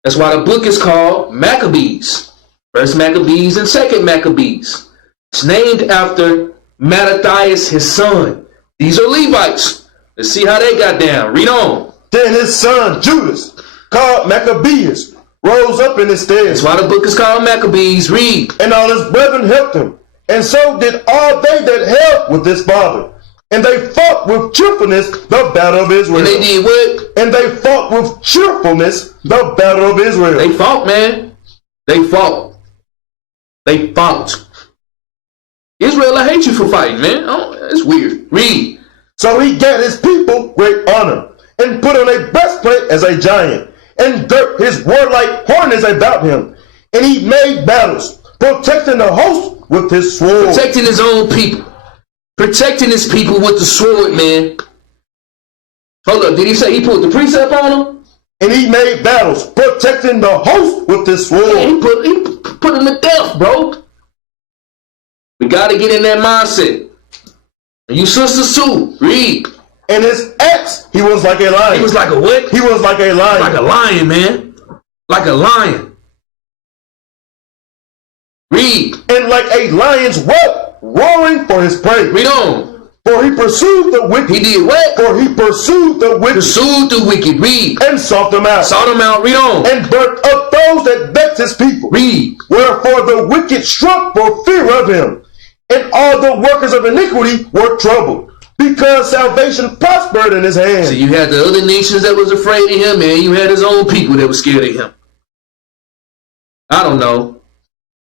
That's why the book is called Maccabees. First Maccabees and Second Maccabees. It's named after Mattathias, his son. These are Levites. Let's see how they got down. Read on. Then his son Judas, called Maccabeus, rose up in his stead. That's why the book is called Maccabees. Read. And all his brethren helped him. And so did all they that helped with his father. And they fought with cheerfulness the battle of Israel. And they did what? And they fought with cheerfulness the battle of Israel. They fought, man. They fought. They fought. Israel, I hate you for fighting, man. Oh, it's weird. Read. So he gave his people great honor, and put on a breastplate as a giant, and girt his warlike harness about him. And he made battles, protecting the host with his sword. Protecting his own people. Protecting his people with the sword, man. Hold up, did he say he put the precept on him? And he made battles, protecting the host with his sword. Yeah, he put him to death, bro. We got to get in that mindset. And you sisters too, read. And his axe, he was like a lion. He was like a what? He was like a lion. Like a lion, man. Like a lion. Read. And like a lion's whelp, roaring for his prey. Read on. For he pursued the wicked. He did what? For he pursued the wicked. Pursued the wicked. Read. And sought them out. Sought them out. Read on. And burnt up those that vexed his people. Read. Wherefore the wicked shrunk for fear of him. And all the workers of iniquity were troubled, because salvation prospered in his hand. So you had the other nations that was afraid of him, and you had his own people that were scared of him. I don't know.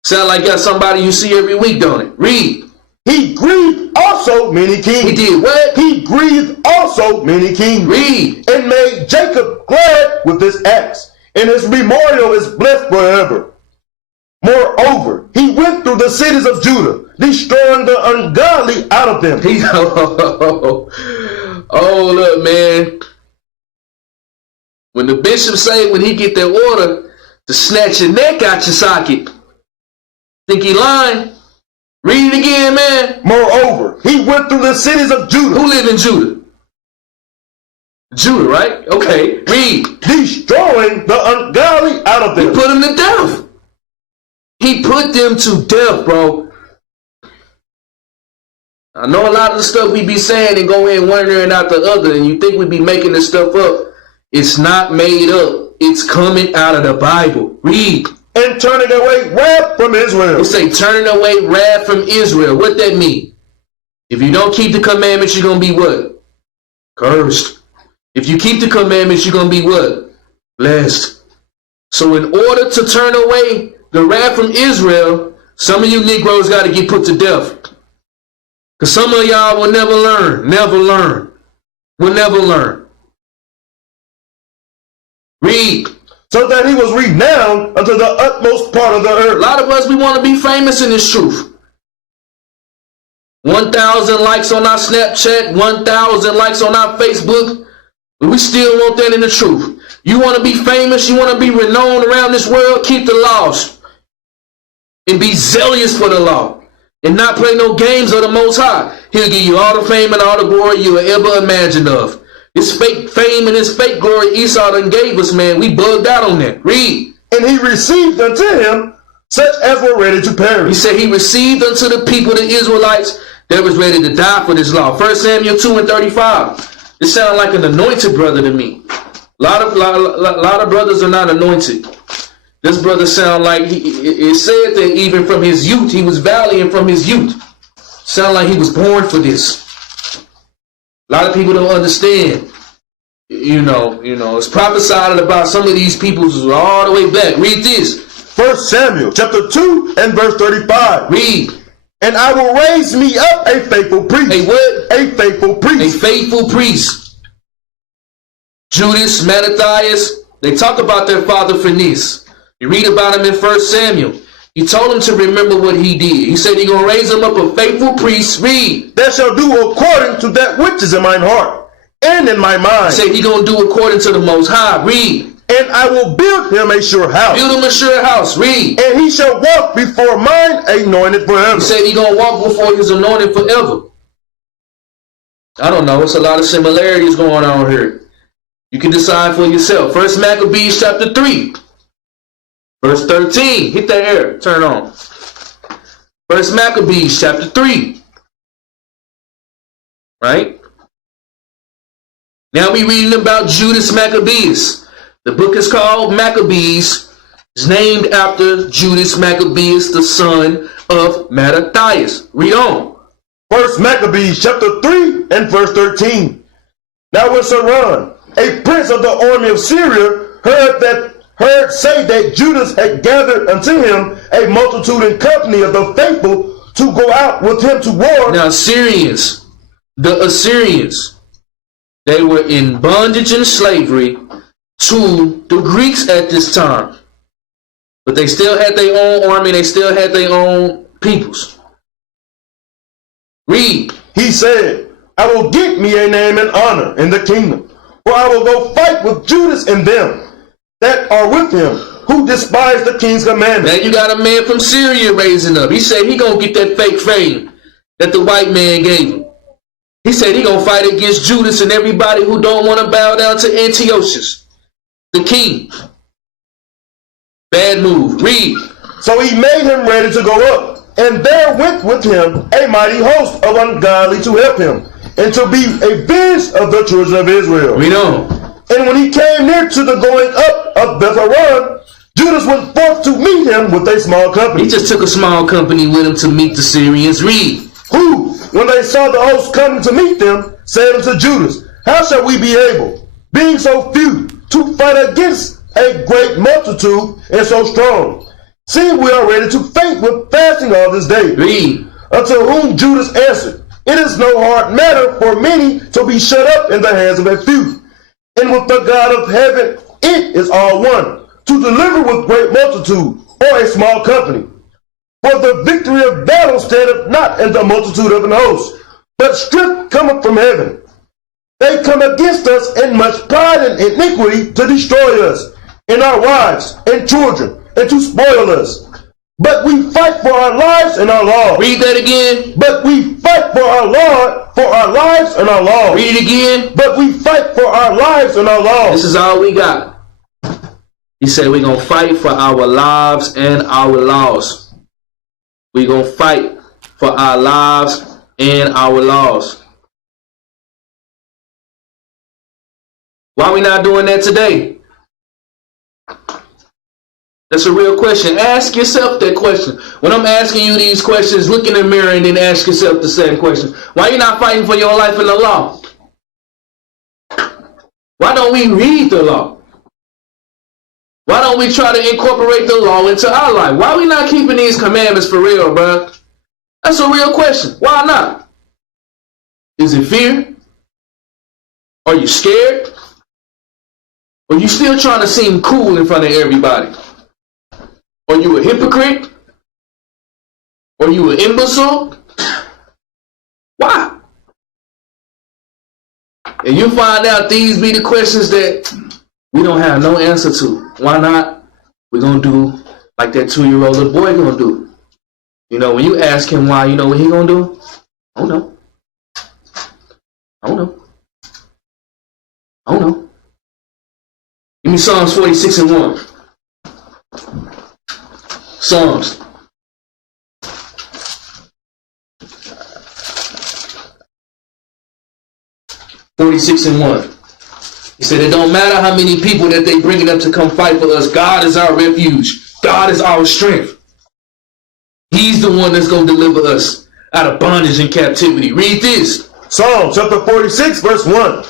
Sound like got somebody you see every week, don't it? Read. He grieved also many kings. He did what? He grieved also many kings. Read. And made Jacob glad with his acts, and his memorial is blessed forever. Moreover, he went through the cities of Judah, destroying the ungodly out of them. Oh, look, man. When the bishop say when he get that order to snatch your neck out your socket, think he lying? Read it again, man. Moreover, he went through the cities of Judah. Who live in Judah? Judah, right? Okay, read. Destroying the ungodly out of them. He put them to death. He put them to death, bro. I know a lot of the stuff we be saying and go in one ear and out the other, and you think we be making this stuff up. It's not made up. It's coming out of the Bible. Read. And turning away wrath from Israel. It say turning away wrath from Israel. What that mean? If you don't keep the commandments, you're going to be what? Cursed. If you keep the commandments, you're going to be what? Blessed. So in order to turn away the wrath from Israel, some of you Negroes got to get put to death. Because some of y'all will never learn. Never learn. Will never learn. Read. So that he was renowned unto the utmost part of the earth. A lot of us, we want to be famous in this truth. 1,000 likes on our Snapchat, 1,000 likes on our Facebook. But we still want that in the truth. You want to be famous, you want to be renowned around this world, keep the laws. And be zealous for the law. And not play no games of the Most High. He'll give you all the fame and all the glory you will ever imagine of. This fake fame and this fake glory Esau done gave us, man. We bugged out on that. Read. And he received unto him such as were ready to perish. He said he received unto the people, the Israelites, that was ready to die for this law. 1 Samuel 2:35. This sounds like an anointed brother to me. A lot of brothers are not anointed. This brother sound like, it said that even from his youth, he was valiant from his youth. Sound like he was born for this. A lot of people don't understand. You know, it's prophesied about some of these people all the way back. Read this. 1 Samuel chapter 2 and verse 35. Read. And I will raise me up a faithful priest. A what? A faithful priest. A faithful priest. Judas, Mattathias, they talk about their father Phineas. You read about him in 1 Samuel. He told him to remember what he did. He said he's going to raise him up a faithful priest. Read. That shall do according to that which is in mine heart and in my mind. He said he's going to do according to the Most High. Read. And I will build him a sure house. Build him a sure house. Read. And he shall walk before mine anointed forever. He said he's going to walk before his anointed forever. I don't know. It's a lot of similarities going on here. You can decide for yourself. 1 Maccabees chapter 3. Verse 13. Hit that air. Turn on. 1 Maccabees chapter 3. Right? Now we reading about Judas Maccabeus. The book is called Maccabees. It's named after Judas Maccabeus, the son of Mattathias. Read on. 1 Maccabees chapter 3 and verse 13. Now when Saran, a prince of the army of Syria, heard say that Judas had gathered unto him a multitude and company of the faithful to go out with him to war. Now Syrians, the Assyrians, they were in bondage and slavery to the Greeks at this time. But they still had their own army, they still had their own peoples. Read. He said, I will get me a name and honor in the kingdom, For I will go fight with Judas and them that are with him, who despise the king's commandments. Now you got a man from Syria raising up. He said he gonna get that fake fame that the white man gave him. He said he gonna fight against Judas and everybody who don't want to bow down to Antiochus, the king. Bad move. Read. So he made him ready to go up, and there went with him a mighty host of ungodly to help him, and to be avenged of the children of Israel. Read on. And when he came near to the going up of Betharon, Judas went forth to meet him with a small company. He just took a small company with him to meet the Syrians. Read. Who, when they saw the host coming to meet them, said unto Judas, How shall we be able, being so few, to fight against a great multitude and so strong? Seeing we are ready to faint with fasting all this day. Read. Unto whom Judas answered, It is no hard matter for many to be shut up in the hands of a few. And with the God of heaven, it is all one, to deliver with great multitude or a small company. For the victory of battle standeth not in the multitude of an host, but strength cometh from heaven. They come against us in much pride and iniquity to destroy us, and our wives and children, and to spoil us. But we fight for our lives and our laws. Read that again. But we fight for our Lord, for our lives and our laws. Read it again. But we fight for our lives and our laws. This is all we got. He said we're going to fight for our lives and our laws. We're going to fight for our lives and our laws. Why are we not doing that today? That's a real question. Ask yourself that question. When I'm asking you these questions, look in the mirror and then ask yourself the same question. Why are you not fighting for your life in the law? Why don't we read the law? Why don't we try to incorporate the law into our life? Why are we not keeping these commandments for real, bro? That's a real question. Why not? Is it fear? Are you scared? Or are you still trying to seem cool in front of everybody? Are you a hypocrite? Are you an imbecile? Why? And you find out these be the questions that we don't have no answer to. Why not? We're going to do like that 2-year-old little boy going to do. You know, when you ask him why, you know what he going to do? I don't know. I don't know. I don't know. Give me Psalms 46:1. Psalms. (46:1). He said, it don't matter how many people that they bringing up to come fight for us. God is our refuge. God is our strength. He's the one that's going to deliver us out of bondage and captivity. Read this. Psalm chapter 46, verse 1.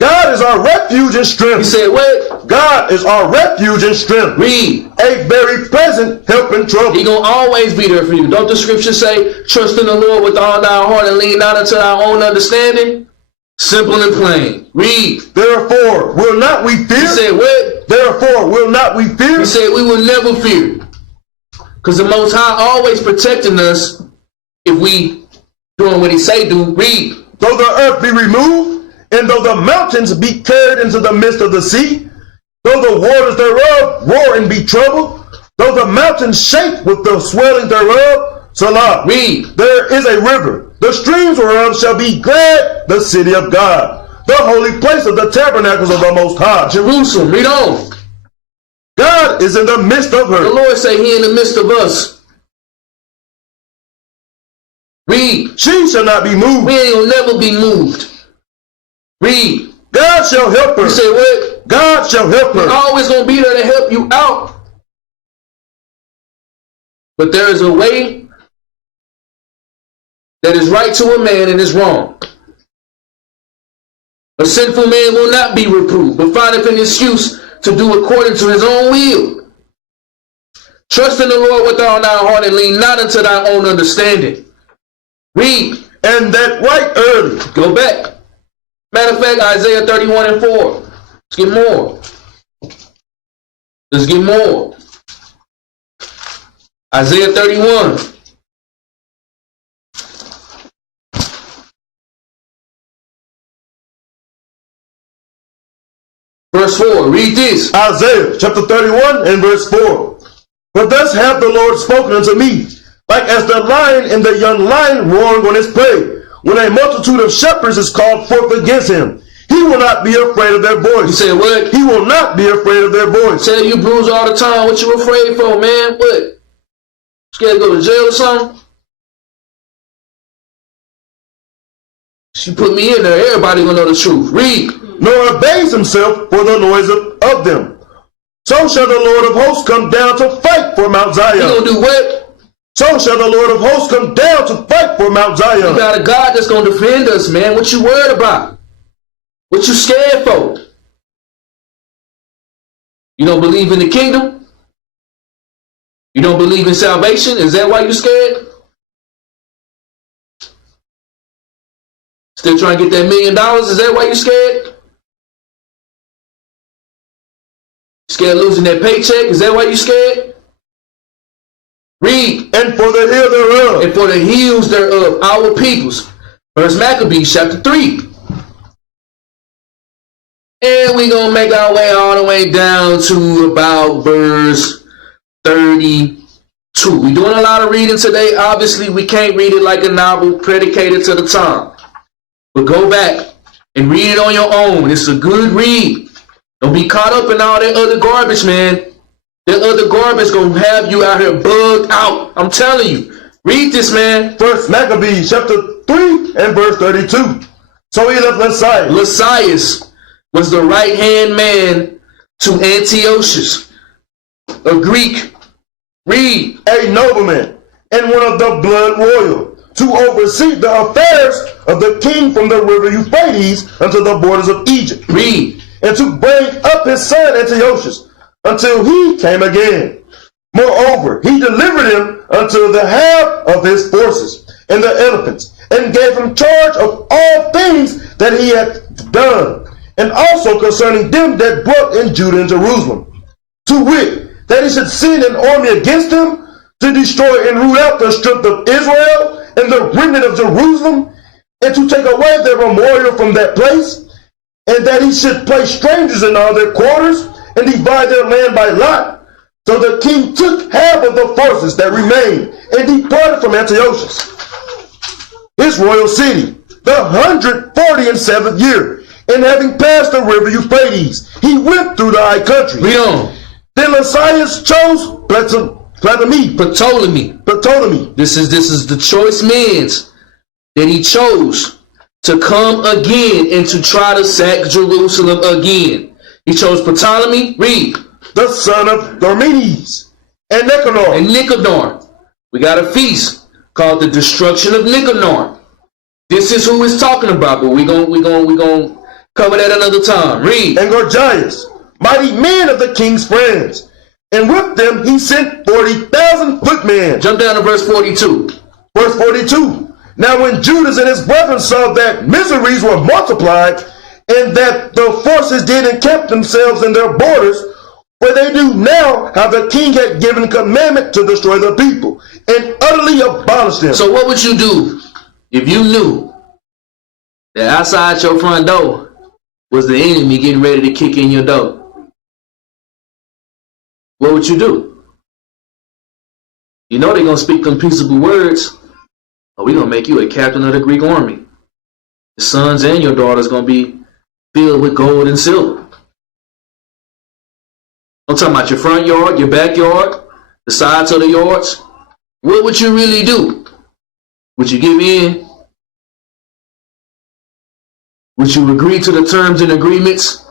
God is our refuge and strength. He said what? God is our refuge and strength. Read. A very present help in trouble. He going to always be there for you. Don't the scripture say, trust in the Lord with all thy heart and lean not unto thy own understanding? Simple and plain. Read. Therefore will not we fear? He said what? Therefore will not we fear? He said we will never fear. Because the Most High always protecting us if we doing what he say do. Read. Though the earth be removed, and though the mountains be carried into the midst of the sea, though the waters thereof roar and be troubled, though the mountains shake with the swelling thereof, Salah. Read. There is a river, the streams whereof shall be glad, the city of God, the holy place of the tabernacles of the Most High. Jerusalem. Read on. God is in the midst of her. The Lord say he in the midst of us. Read. She shall not be moved. We ain't gonna never be moved. Read. God shall help her. You say what? God shall help her. We're always gonna be there to help you out. But there is a way that is right to a man and is wrong. A sinful man will not be reproved, but findeth an excuse to do according to his own will. Trust in the Lord with all thy heart and lean not unto thy own understanding. Read. And that right early. Go back. Matter of fact, Isaiah 31:4. Let's get more. Let's get more. Isaiah 31. verse 4. Read this. Isaiah chapter 31 and verse 4. For thus hath the Lord spoken unto me, like as the lion and the young lion roaring on his prey, when a multitude of shepherds is called forth against him. He will not be afraid of their voice. You say what? He will not be afraid of their voice. Tell you bruise all the time. What you afraid for, man? What? Scared to go to jail or something? She put me in there. Everybody gonna know the truth. Read. Nor obeys himself for the noise of them. So shall the Lord of hosts come down to fight for Mount Zion. He gonna do what? So shall the Lord of hosts come down to fight for Mount Zion. We got a God that's gonna defend us, man. What you worried about? What you scared for? You don't believe in the kingdom? You don't believe in salvation? Is that why you scared? Still trying to get that $1 million? Is that why you scared? Scared of losing that paycheck? Is that why you scared? Read. And for the hill thereof. And for the hills thereof, our peoples. First Maccabees chapter 3. And we're going to make our way all the way down to about verse 32. We're doing a lot of reading today. Obviously, we can't read it like a novel predicated to the time. But go back and read it on your own. It's a good read. Don't be caught up in all that other garbage, man. That other garbage going to have you out here bugged out. I'm telling you. Read this, man. First Maccabees chapter 3 and verse 32. So he left Lysias. Lysias was the right-hand man to Antiochus, a Greek. Read. A nobleman and one of the blood royal, to oversee the affairs of the king from the river Euphrates unto the borders of Egypt. Read. And to bring up his son Antiochus until he came again. Moreover, he delivered him unto the half of his forces and the elephants, and gave him charge of all things that he had done, and also concerning them that dwelt in Judah and Jerusalem, to wit, that he should send an army against them, to destroy and root out the strength of Israel and the remnant of Jerusalem, and to take away their memorial from that place, and that he should place strangers in all their quarters, and divide their land by lot. So the king took half of the forces that remained, and departed from Antiochus, his royal city, the 147th year. And having passed the river Euphrates, he went through the high country. Read on. Then Lysias chose Ptolemy. This is the choice men that he chose to come again and to try to sack Jerusalem again. He chose Ptolemy. Read. The son of Dormenes and Nicanor. And Nicanor. We got a feast called the destruction of Nicanor. This is who it's talking about, but we gonna cover that another time. Read. And Gorgias, mighty men of the king's friends, and with them he sent 40,000 footmen. Jump down to verse 42. Verse 42. Now when Judas and his brethren saw that miseries were multiplied, and that the forces did encamp themselves in their borders, for they knew now how the king had given commandment to destroy the people, and utterly abolish them. So what would you do if you knew that outside your front door was the enemy getting ready to kick in your door? What would you do? You know they're going to speak them peaceable words. Or we're going to make you a captain of the Greek army. Your sons and your daughters going to be filled with gold and silver. I'm talking about your front yard, your backyard, the sides of the yards. What would you really do? Would you give in? Would you agree to the terms and agreements,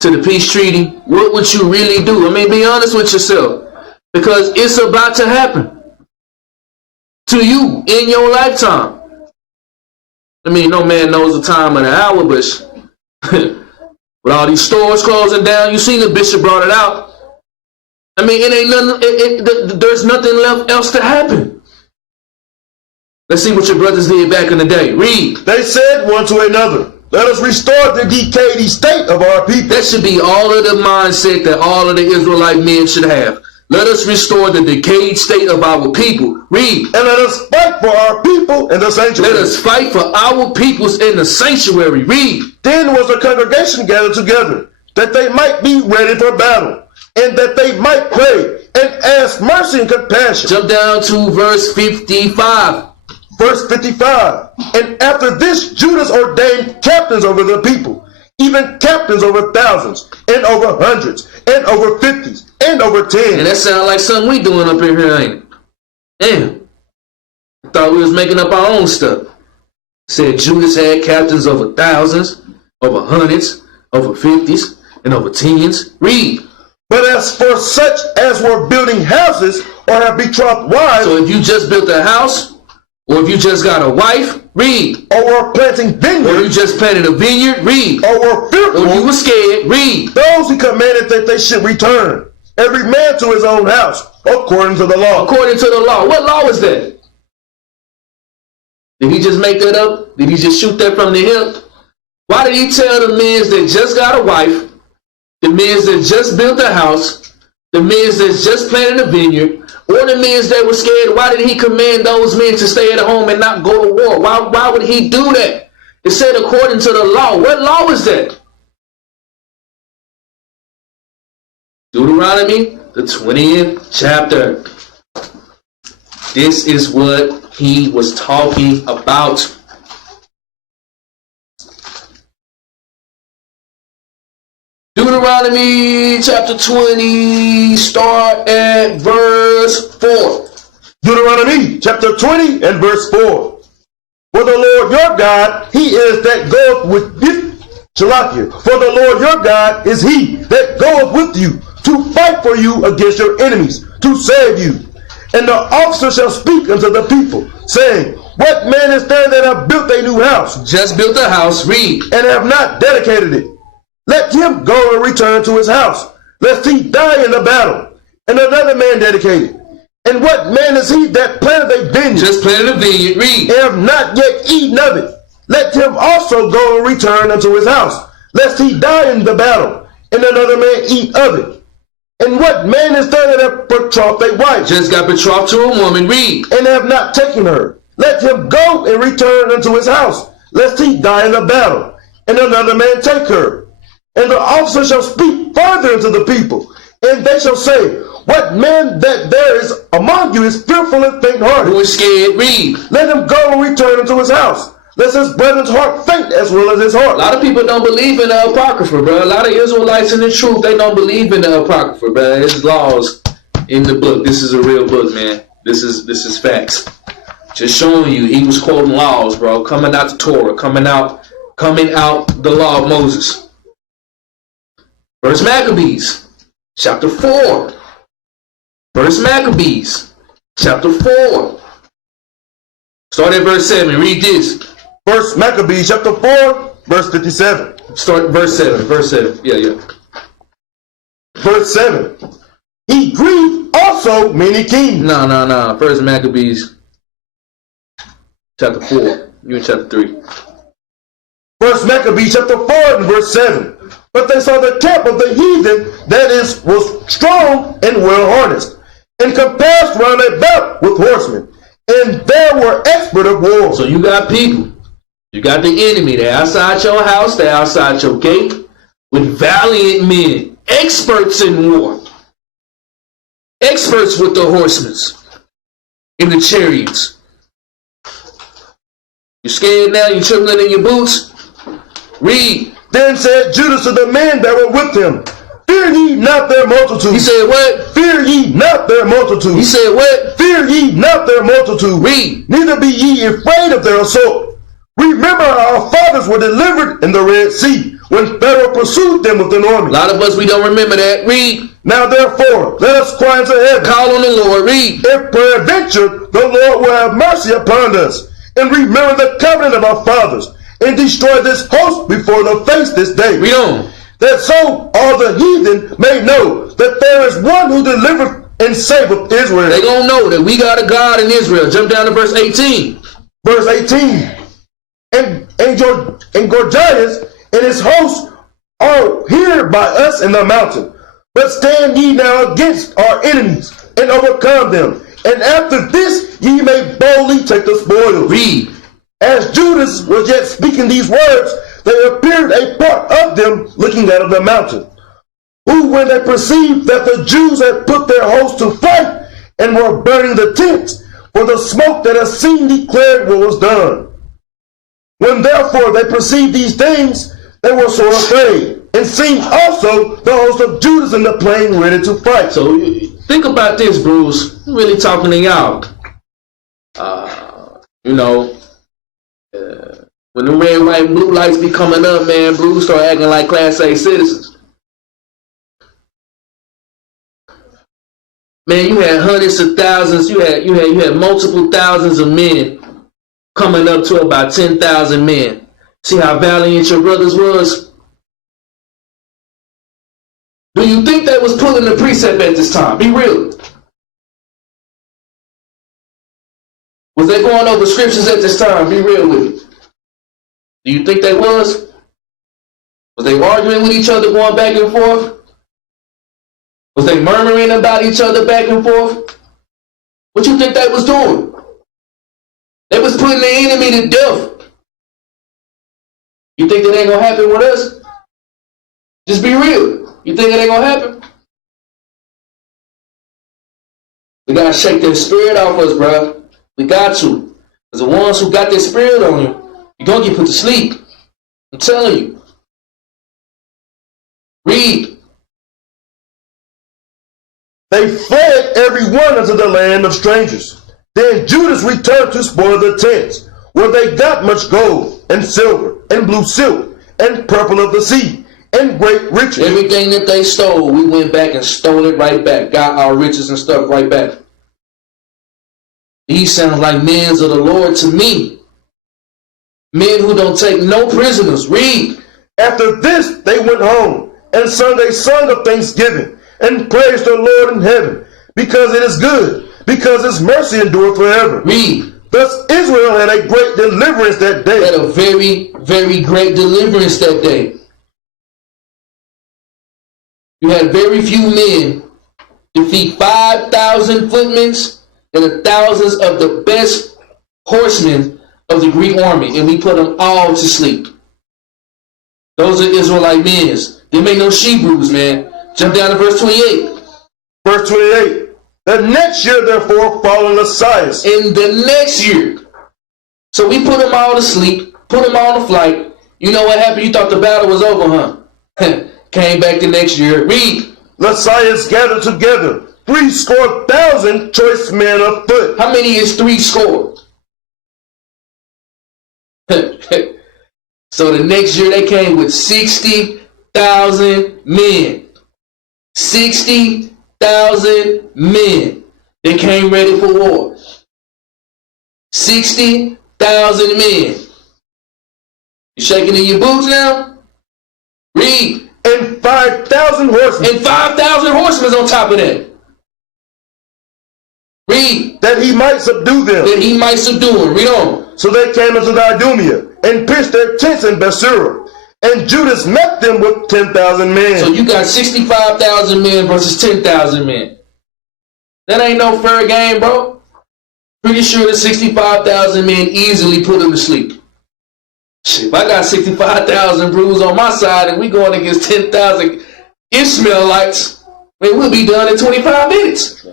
to the peace treaty? What would you really do? I mean, be honest with yourself. Because it's about to happen to you in your lifetime. I mean, no man knows the time of the hour, but with all these stores closing down, you seen the bishop brought it out. I mean, it ain't nothing. There's nothing left else to happen. Let's see what your brothers did back in the day. Read. They said one to another, let us restore the decayed estate of our people. That should be all of the mindset that all of the Israelite men should have. Let us restore the decayed state of our people. Read. And let us fight for our people in the sanctuary. Let us fight for our peoples in the sanctuary. Read. Then was the congregation gathered together, that they might be ready for battle, and that they might pray and ask mercy and compassion. Jump down to verse 55. Verse 55. And after this, Judas ordained captains over the people, even captains over thousands, and over hundreds, and over fifties, and over tens. And that sounds like something we doing up in here, ain't it? Damn. I thought we was making up our own stuff. Said Judas had captains over thousands, over hundreds, over fifties, and over tens. Read. But as for such as were building houses or have betrothed wives, So if you just built a house, or if you just got a wife, read. or were planting Or you vineyards, just planted a vineyard, read. or were fearful, Or you were scared, read. those he commanded that they should return, every man to his own house, according to the law. According to the law. What law is that? Did he just make that up? Did he just shoot that from the hip? Why did he tell the men that just got a wife, the men that just built a house, the men that just planted a vineyard, or the men that were scared? Why did he command those men to stay at home and not go to war? Why would he do that? It said according to the law. What law is that? Deuteronomy, the 20th chapter. This is what he was talking about. Deuteronomy chapter 20, start at verse 4. Deuteronomy chapter 20 and verse 4. For the Lord your God, he is that goeth with you. Shalakia. For the Lord your God is he that goeth with you to fight for you against your enemies, to save you. And the officer shall speak unto the people, saying, What man is there that have built a new house, Just built a house, read. and have not dedicated it? Let him go and return to his house, lest he die in the battle, and another man dedicate it. And what man is he that planted a vineyard, Just planted a vineyard, read. and have not yet eaten of it? Let him also go and return unto his house, lest he die in the battle, and another man eat of it. And what man is there that have betrothed a wife, Just got betrothed to a woman, read. and have not taken her? Let him go and return unto his house, lest he die in the battle, and another man take her. And the officer shall speak further unto the people, and they shall say, What man that there is among you is fearful and faint-hearted? Who is scared, read. Let him go and return unto his house, lest his brethren's heart faint as well as his A heart. lot of people don't believe in the Apocrypha, bro. A lot of Israelites in the truth, they don't believe in the Apocrypha, bro. There's laws in the book. This is a real book, man. This is facts. Just showing you, he was quoting laws, bro. Coming out the Torah, coming out the law of Moses. First Maccabees, chapter 4. First Maccabees, chapter 4. Start at verse 7. Read this. First Maccabees chapter 4, verse 57. Start at verse 7. Verse 7. Yeah. Verse 7. He grieved also many kings. No. First Maccabees, chapter 4. You in chapter 3. First Maccabees chapter 4 and verse 7. But they saw the camp of the heathen, that is, was strong and well harnessed, and compassed round about with horsemen, and there were expert of war. So you got people. You got the enemy. They're outside your house. They're outside your gate with valiant men, experts in war, experts with the horsemen in the chariots. You scared now? You trembling in your boots? Read. Then said Judas to the men that were with him, Fear ye not their multitude. He said what? Fear ye not their multitude. He said what? Fear ye not their multitude. Read. Neither be ye afraid of their assault. Remember how our fathers were delivered in the Red Sea, when Pharaoh pursued them with an A army. lot of us, we don't remember that. Read. Now therefore, let us cry unto heaven. Call on the Lord. Read. If peradventure the Lord will have mercy upon us, and remember the covenant of our fathers, and destroy this host before the face this day. Read on. That so all the heathen may know that there is one who delivereth and saveth Israel. They gonna know that we got a God in Israel. Jump down to verse 18. Verse 18. And Gorgias and his hosts are here by us in the mountain. But stand ye now against our enemies, and overcome them. And after this ye may boldly take the spoils. Read. As Judas was yet speaking these words, there appeared a part of them looking out of the mountain. who when they perceived that the Jews had put their host to flight and were burning the tents, for the smoke that has seen declared what was done. When therefore they perceived these things, they were sore afraid, and seeing also the host of Judah in the plain ready to fight. So think about this, Bruce. I'm really talking to y'all. When the red, white, and blue lights be coming up, man, Blues start acting like Class A citizens. Man, you had hundreds of thousands. You had multiple thousands of men coming up to about 10,000 men. See how valiant your brothers was? Do you think they was pulling the precept at this time? Be real. Was they going over scriptures at this time? Be real with me. Do you think they was? Was they arguing with each other, going back and forth? Was they murmuring about each other back and forth? What you think they was doing? They was putting the enemy to death. You think that ain't gonna happen with us? Just be real. You think it ain't gonna happen? We gotta shake that spirit off us, bro. We got to. Because the ones who got that spirit on you, you're gonna get put to sleep. I'm telling you. Read. They fled every one unto the land of strangers. Then Judas returned to spoil the tents, where they got much gold, and silver, and blue silk, and purple of the sea, and great riches. Everything that they stole, we went back and stole it right back. Got our riches and stuff right back. These sound like men of the Lord to me. Men who don't take no prisoners. Read. After this they went home, and sung a song of thanksgiving, and praised the Lord in heaven, because it is good, because his mercy endureth forever. Read. Thus Israel had a great deliverance that day. Had a very, very great deliverance that day. You had very few men defeat 5,000 footmen and the thousands of the best horsemen of the Greek army, and we put them all to sleep. Those are Israelite men. They make no Hebrews, man. Jump down to verse 28. Verse 28. The next year, therefore, following Osias. In the next year. So we put them all to sleep, put them all to flight. You know what happened? You thought the battle was over, huh? Came back the next year. Read. Osias gathered together 70,000 choice men of foot. How many is 70? So the next year they came with 60,000 men. 60,000 men. They came ready for war. 60,000 men. You shaking in your boots now? Read. And 5,000 horsemen. And 5,000 horsemen on top of that. Read. That he might subdue them. That he might subdue them. Read on. So they came into Idumea and pitched their tents in Bethsura. And Judas met them with 10,000 men. So you got 65,000 men versus 10,000 men. That ain't no fair game, bro. Pretty sure the 65,000 men easily put them to sleep. Shit, if I got 65,000 brews on my side and we going against 10,000 Ishmaelites, man, we'll be done in 25 minutes.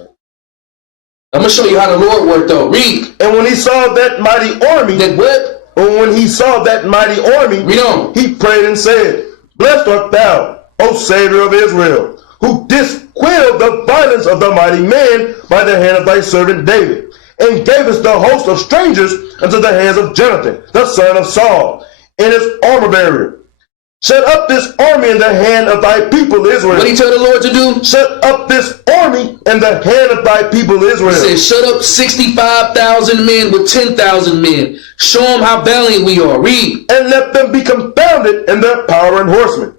I'm going to show you how the Lord worked, though. Read. And when he saw that mighty army. That what? And when he saw that mighty army. Read on. He prayed and said, Blessed art thou, O Savior of Israel, who didst quell the violence of the mighty man by the hand of thy servant David, and gavest the host of strangers into the hands of Jonathan, the son of Saul, and his armor bearer. Set up this army in the hand of thy people Israel. What did he tell the Lord to do? Set up this army in the hand of thy people Israel. He said, shut up 65,000 men with 10,000 men. Show them how valiant we are. Read. And let them be confounded in their power and horsemen.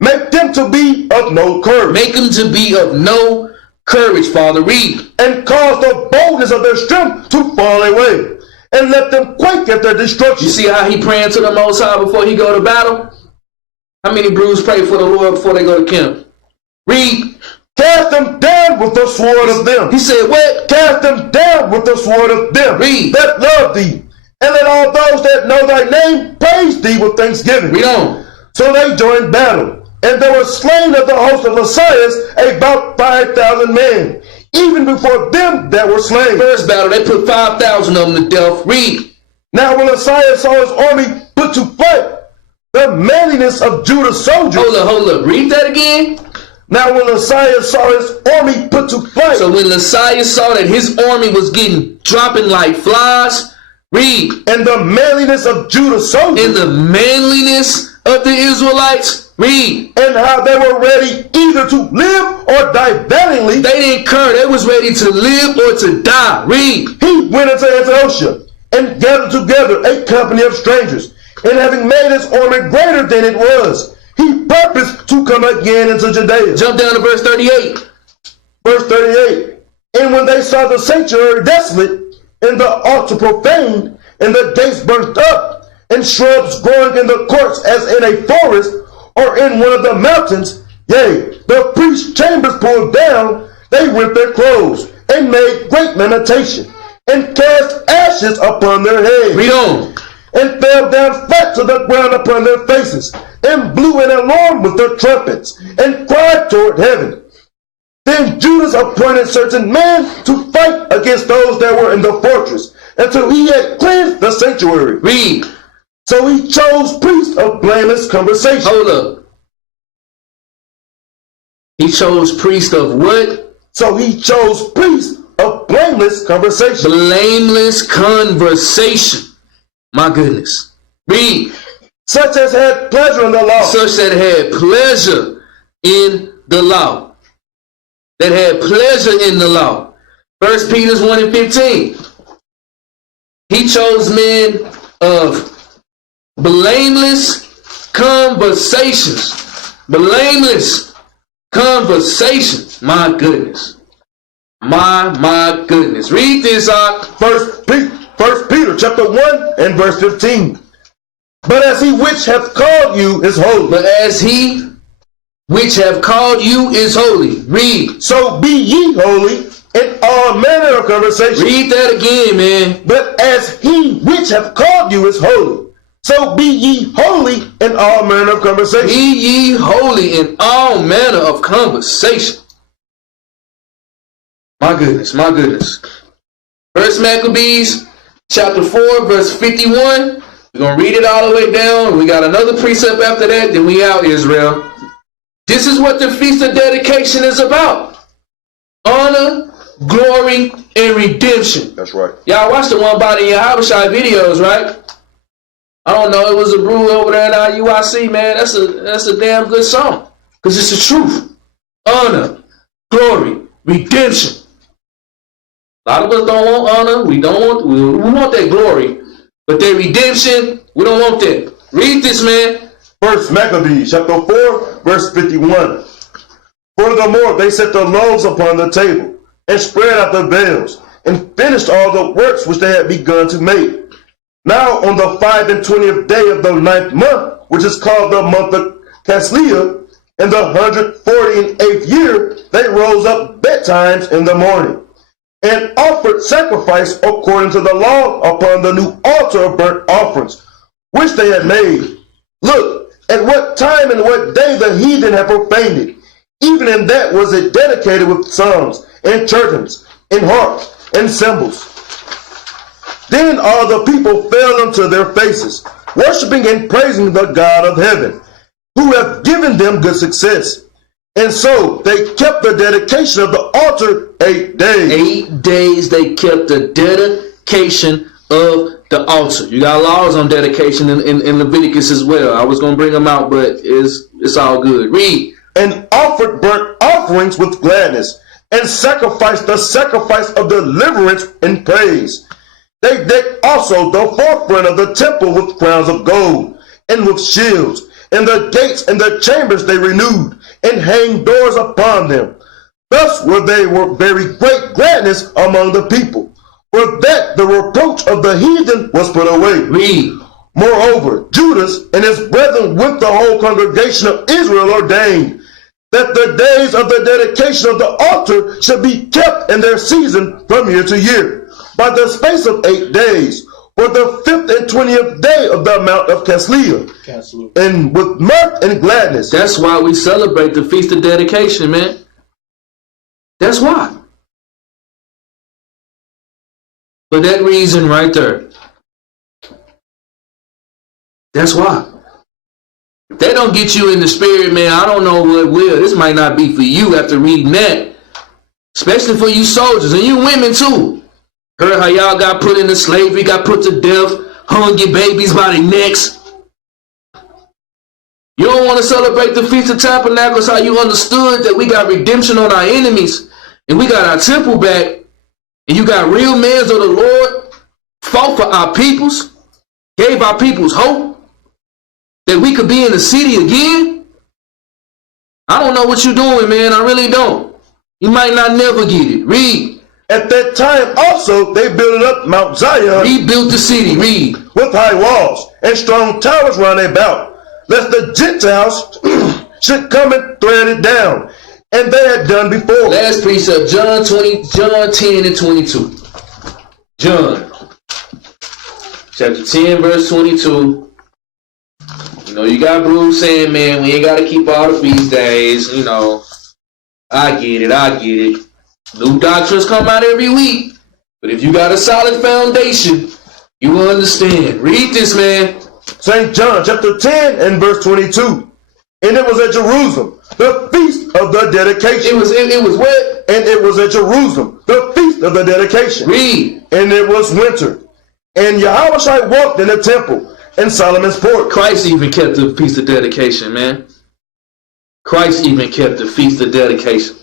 Make them to be of no courage. Make them to be of no courage, Father. Read. And cause the boldness of their strength to fall away. And let them quake at their destruction. You see how he praying to the Most High before he go to battle? How many brews pray for the Lord before they go to camp? Read. Cast them down with the sword of them. He said what? Cast them down with the sword of them. Read. That love thee. And let all those that know thy name praise thee with thanksgiving. Read on. So they joined battle And there were slain of the host of Osiris about 5,000 men, even before them that were slain. First battle, they put 5,000 of them to death. Read. Now when Osiris saw his army put to flight, the manliness of Judah's soldiers. Hold up. Read that again. Now when Osiris saw his army put to flight. So when Osiris saw that his army was dropping like flies, read. And the manliness of Judah's soldiers. And the manliness of the Israelites, read. And how they were ready either to live or die valiantly. They didn't care. They was ready to live or to die. Read. He went into Antiochia and gathered together a company of strangers. And having made his army greater than it was, he purposed to come again into Judea. Jump down to verse 38. Verse 38. And when they saw the sanctuary desolate, and the altar profaned, and the gates burnt up, and shrubs growing in the courts as in a forest, or in one of the mountains, yea, the priest's chambers pulled down, they rent their clothes, and made great lamentation, and cast ashes upon their heads. Read on. And fell down flat to the ground upon their faces, and blew an alarm with their trumpets, and cried toward heaven. Then Judas appointed certain men to fight against those that were in the fortress, until he had cleansed the sanctuary. Read. So he chose priests of blameless conversation. Hold up. He chose priests of what? So he chose priests of blameless conversation. Blameless conversation. My goodness. Read. Such as had pleasure in the law. Such that had pleasure in the law. That had pleasure in the law. 1 Peter 1 and 15. He chose men of blameless conversations. Blameless conversations. My goodness. My goodness. Read this out. First Peter chapter 1 and verse 15. But as he which hath called you is holy. But as he which have called you is holy. Read. So be ye holy in all manner of conversation. Read that again, man. But as he which hath called you is holy, so be ye holy in all manner of conversation. Be ye holy in all manner of conversation. My goodness, my goodness. First Maccabees chapter 4, verse 51. We're going to read it all the way down. We got another precept after that, then we out, Israel. This is what the Feast of Dedication is about. Honor, glory, and redemption. That's right. Y'all watch the Onebody Yahawashi videos, right? I don't know, it was a brew over there in IUIC, man. That's a damn good song. Because it's the truth. Honor, glory, redemption. A lot of us don't want honor. We want that glory. But that redemption, we don't want that. Read this, man. First Maccabees chapter 4, verse 51. Furthermore, they set the loaves upon the table, and spread out the veils, and finished all the works which they had begun to make. Now on the 25th day of the 9th month, which is called the month of Caslia, in the 148th year, they rose up betimes in the morning, and offered sacrifice according to the law upon the new altar of burnt offerings, which they had made. Look, at what time and what day the heathen had profaned it. Even in that was it dedicated with psalms, and churtens, and harps, and cymbals. Then all the people fell unto their faces, worshiping and praising the God of heaven, who hath given them good success. And so they kept the dedication of the altar 8 days. 8 days they kept the dedication of the altar. You got laws on dedication in Leviticus as well. I was going to bring them out, but it's all good. Read. And offered burnt offerings with gladness, and sacrificed the sacrifice of deliverance and praise. They decked also the forefront of the temple with crowns of gold, and with shields, and the gates and the chambers they renewed, and hanged doors upon them. Thus were very great gladness among the people, for that the reproach of the heathen was put away. Read. Moreover, Judas and his brethren with the whole congregation of Israel ordained that the days of the dedication of the altar should be kept in their season from year to year, by the space of 8 days, for the 5th and 20th day of the month of Casleia, and with mirth and gladness. That's why we celebrate the Feast of Dedication, man. That's why. For that reason right there. That's why. If they don't get you in the spirit, man, I don't know what will. This might not be for you after reading that. Especially for you soldiers and you women too. Heard how y'all got put into slavery, got put to death, hung your babies by their necks. You don't want to celebrate the Feast of Tabernacles, how you understood that we got redemption on our enemies and we got our temple back, and you got real men of the Lord, fought for our peoples, gave our peoples hope that we could be in the city again. I don't know what you're doing, man. I really don't. You might not never get it. Read. At that time also they built up Mount Zion, rebuilt the city, read, with high walls and strong towers round about, lest the Gentiles should come and thread it down. And they had done before. Last precept, John 10 and 22. John chapter 10 verse 22. You know, you got Bruce saying, man, we ain't got to keep all the feast days. You know, I get it. New doctrines come out every week. But if you got a solid foundation, you will understand. Read this, man. St. John chapter 10 and verse 22. And it was at Jerusalem, the feast of the dedication. It was what? And it was at Jerusalem, the feast of the dedication. Read. And it was winter. And Yahawashi walked in the temple in Solomon's porch. Christ even kept the feast of dedication, man. Christ even kept the feast of dedication.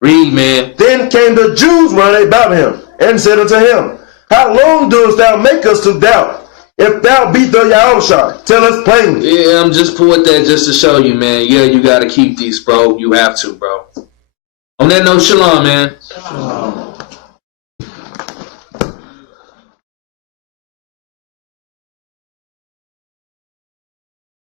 Read, man. Then came the Jews round about him, and said unto him, How long dost thou make us to doubt? If thou be the Yahawashi, tell us plainly. Yeah, I'm just putting that just to show you, man. Yeah, you got to keep these, bro. You have to, bro. On that note, shalom, man. Shalom.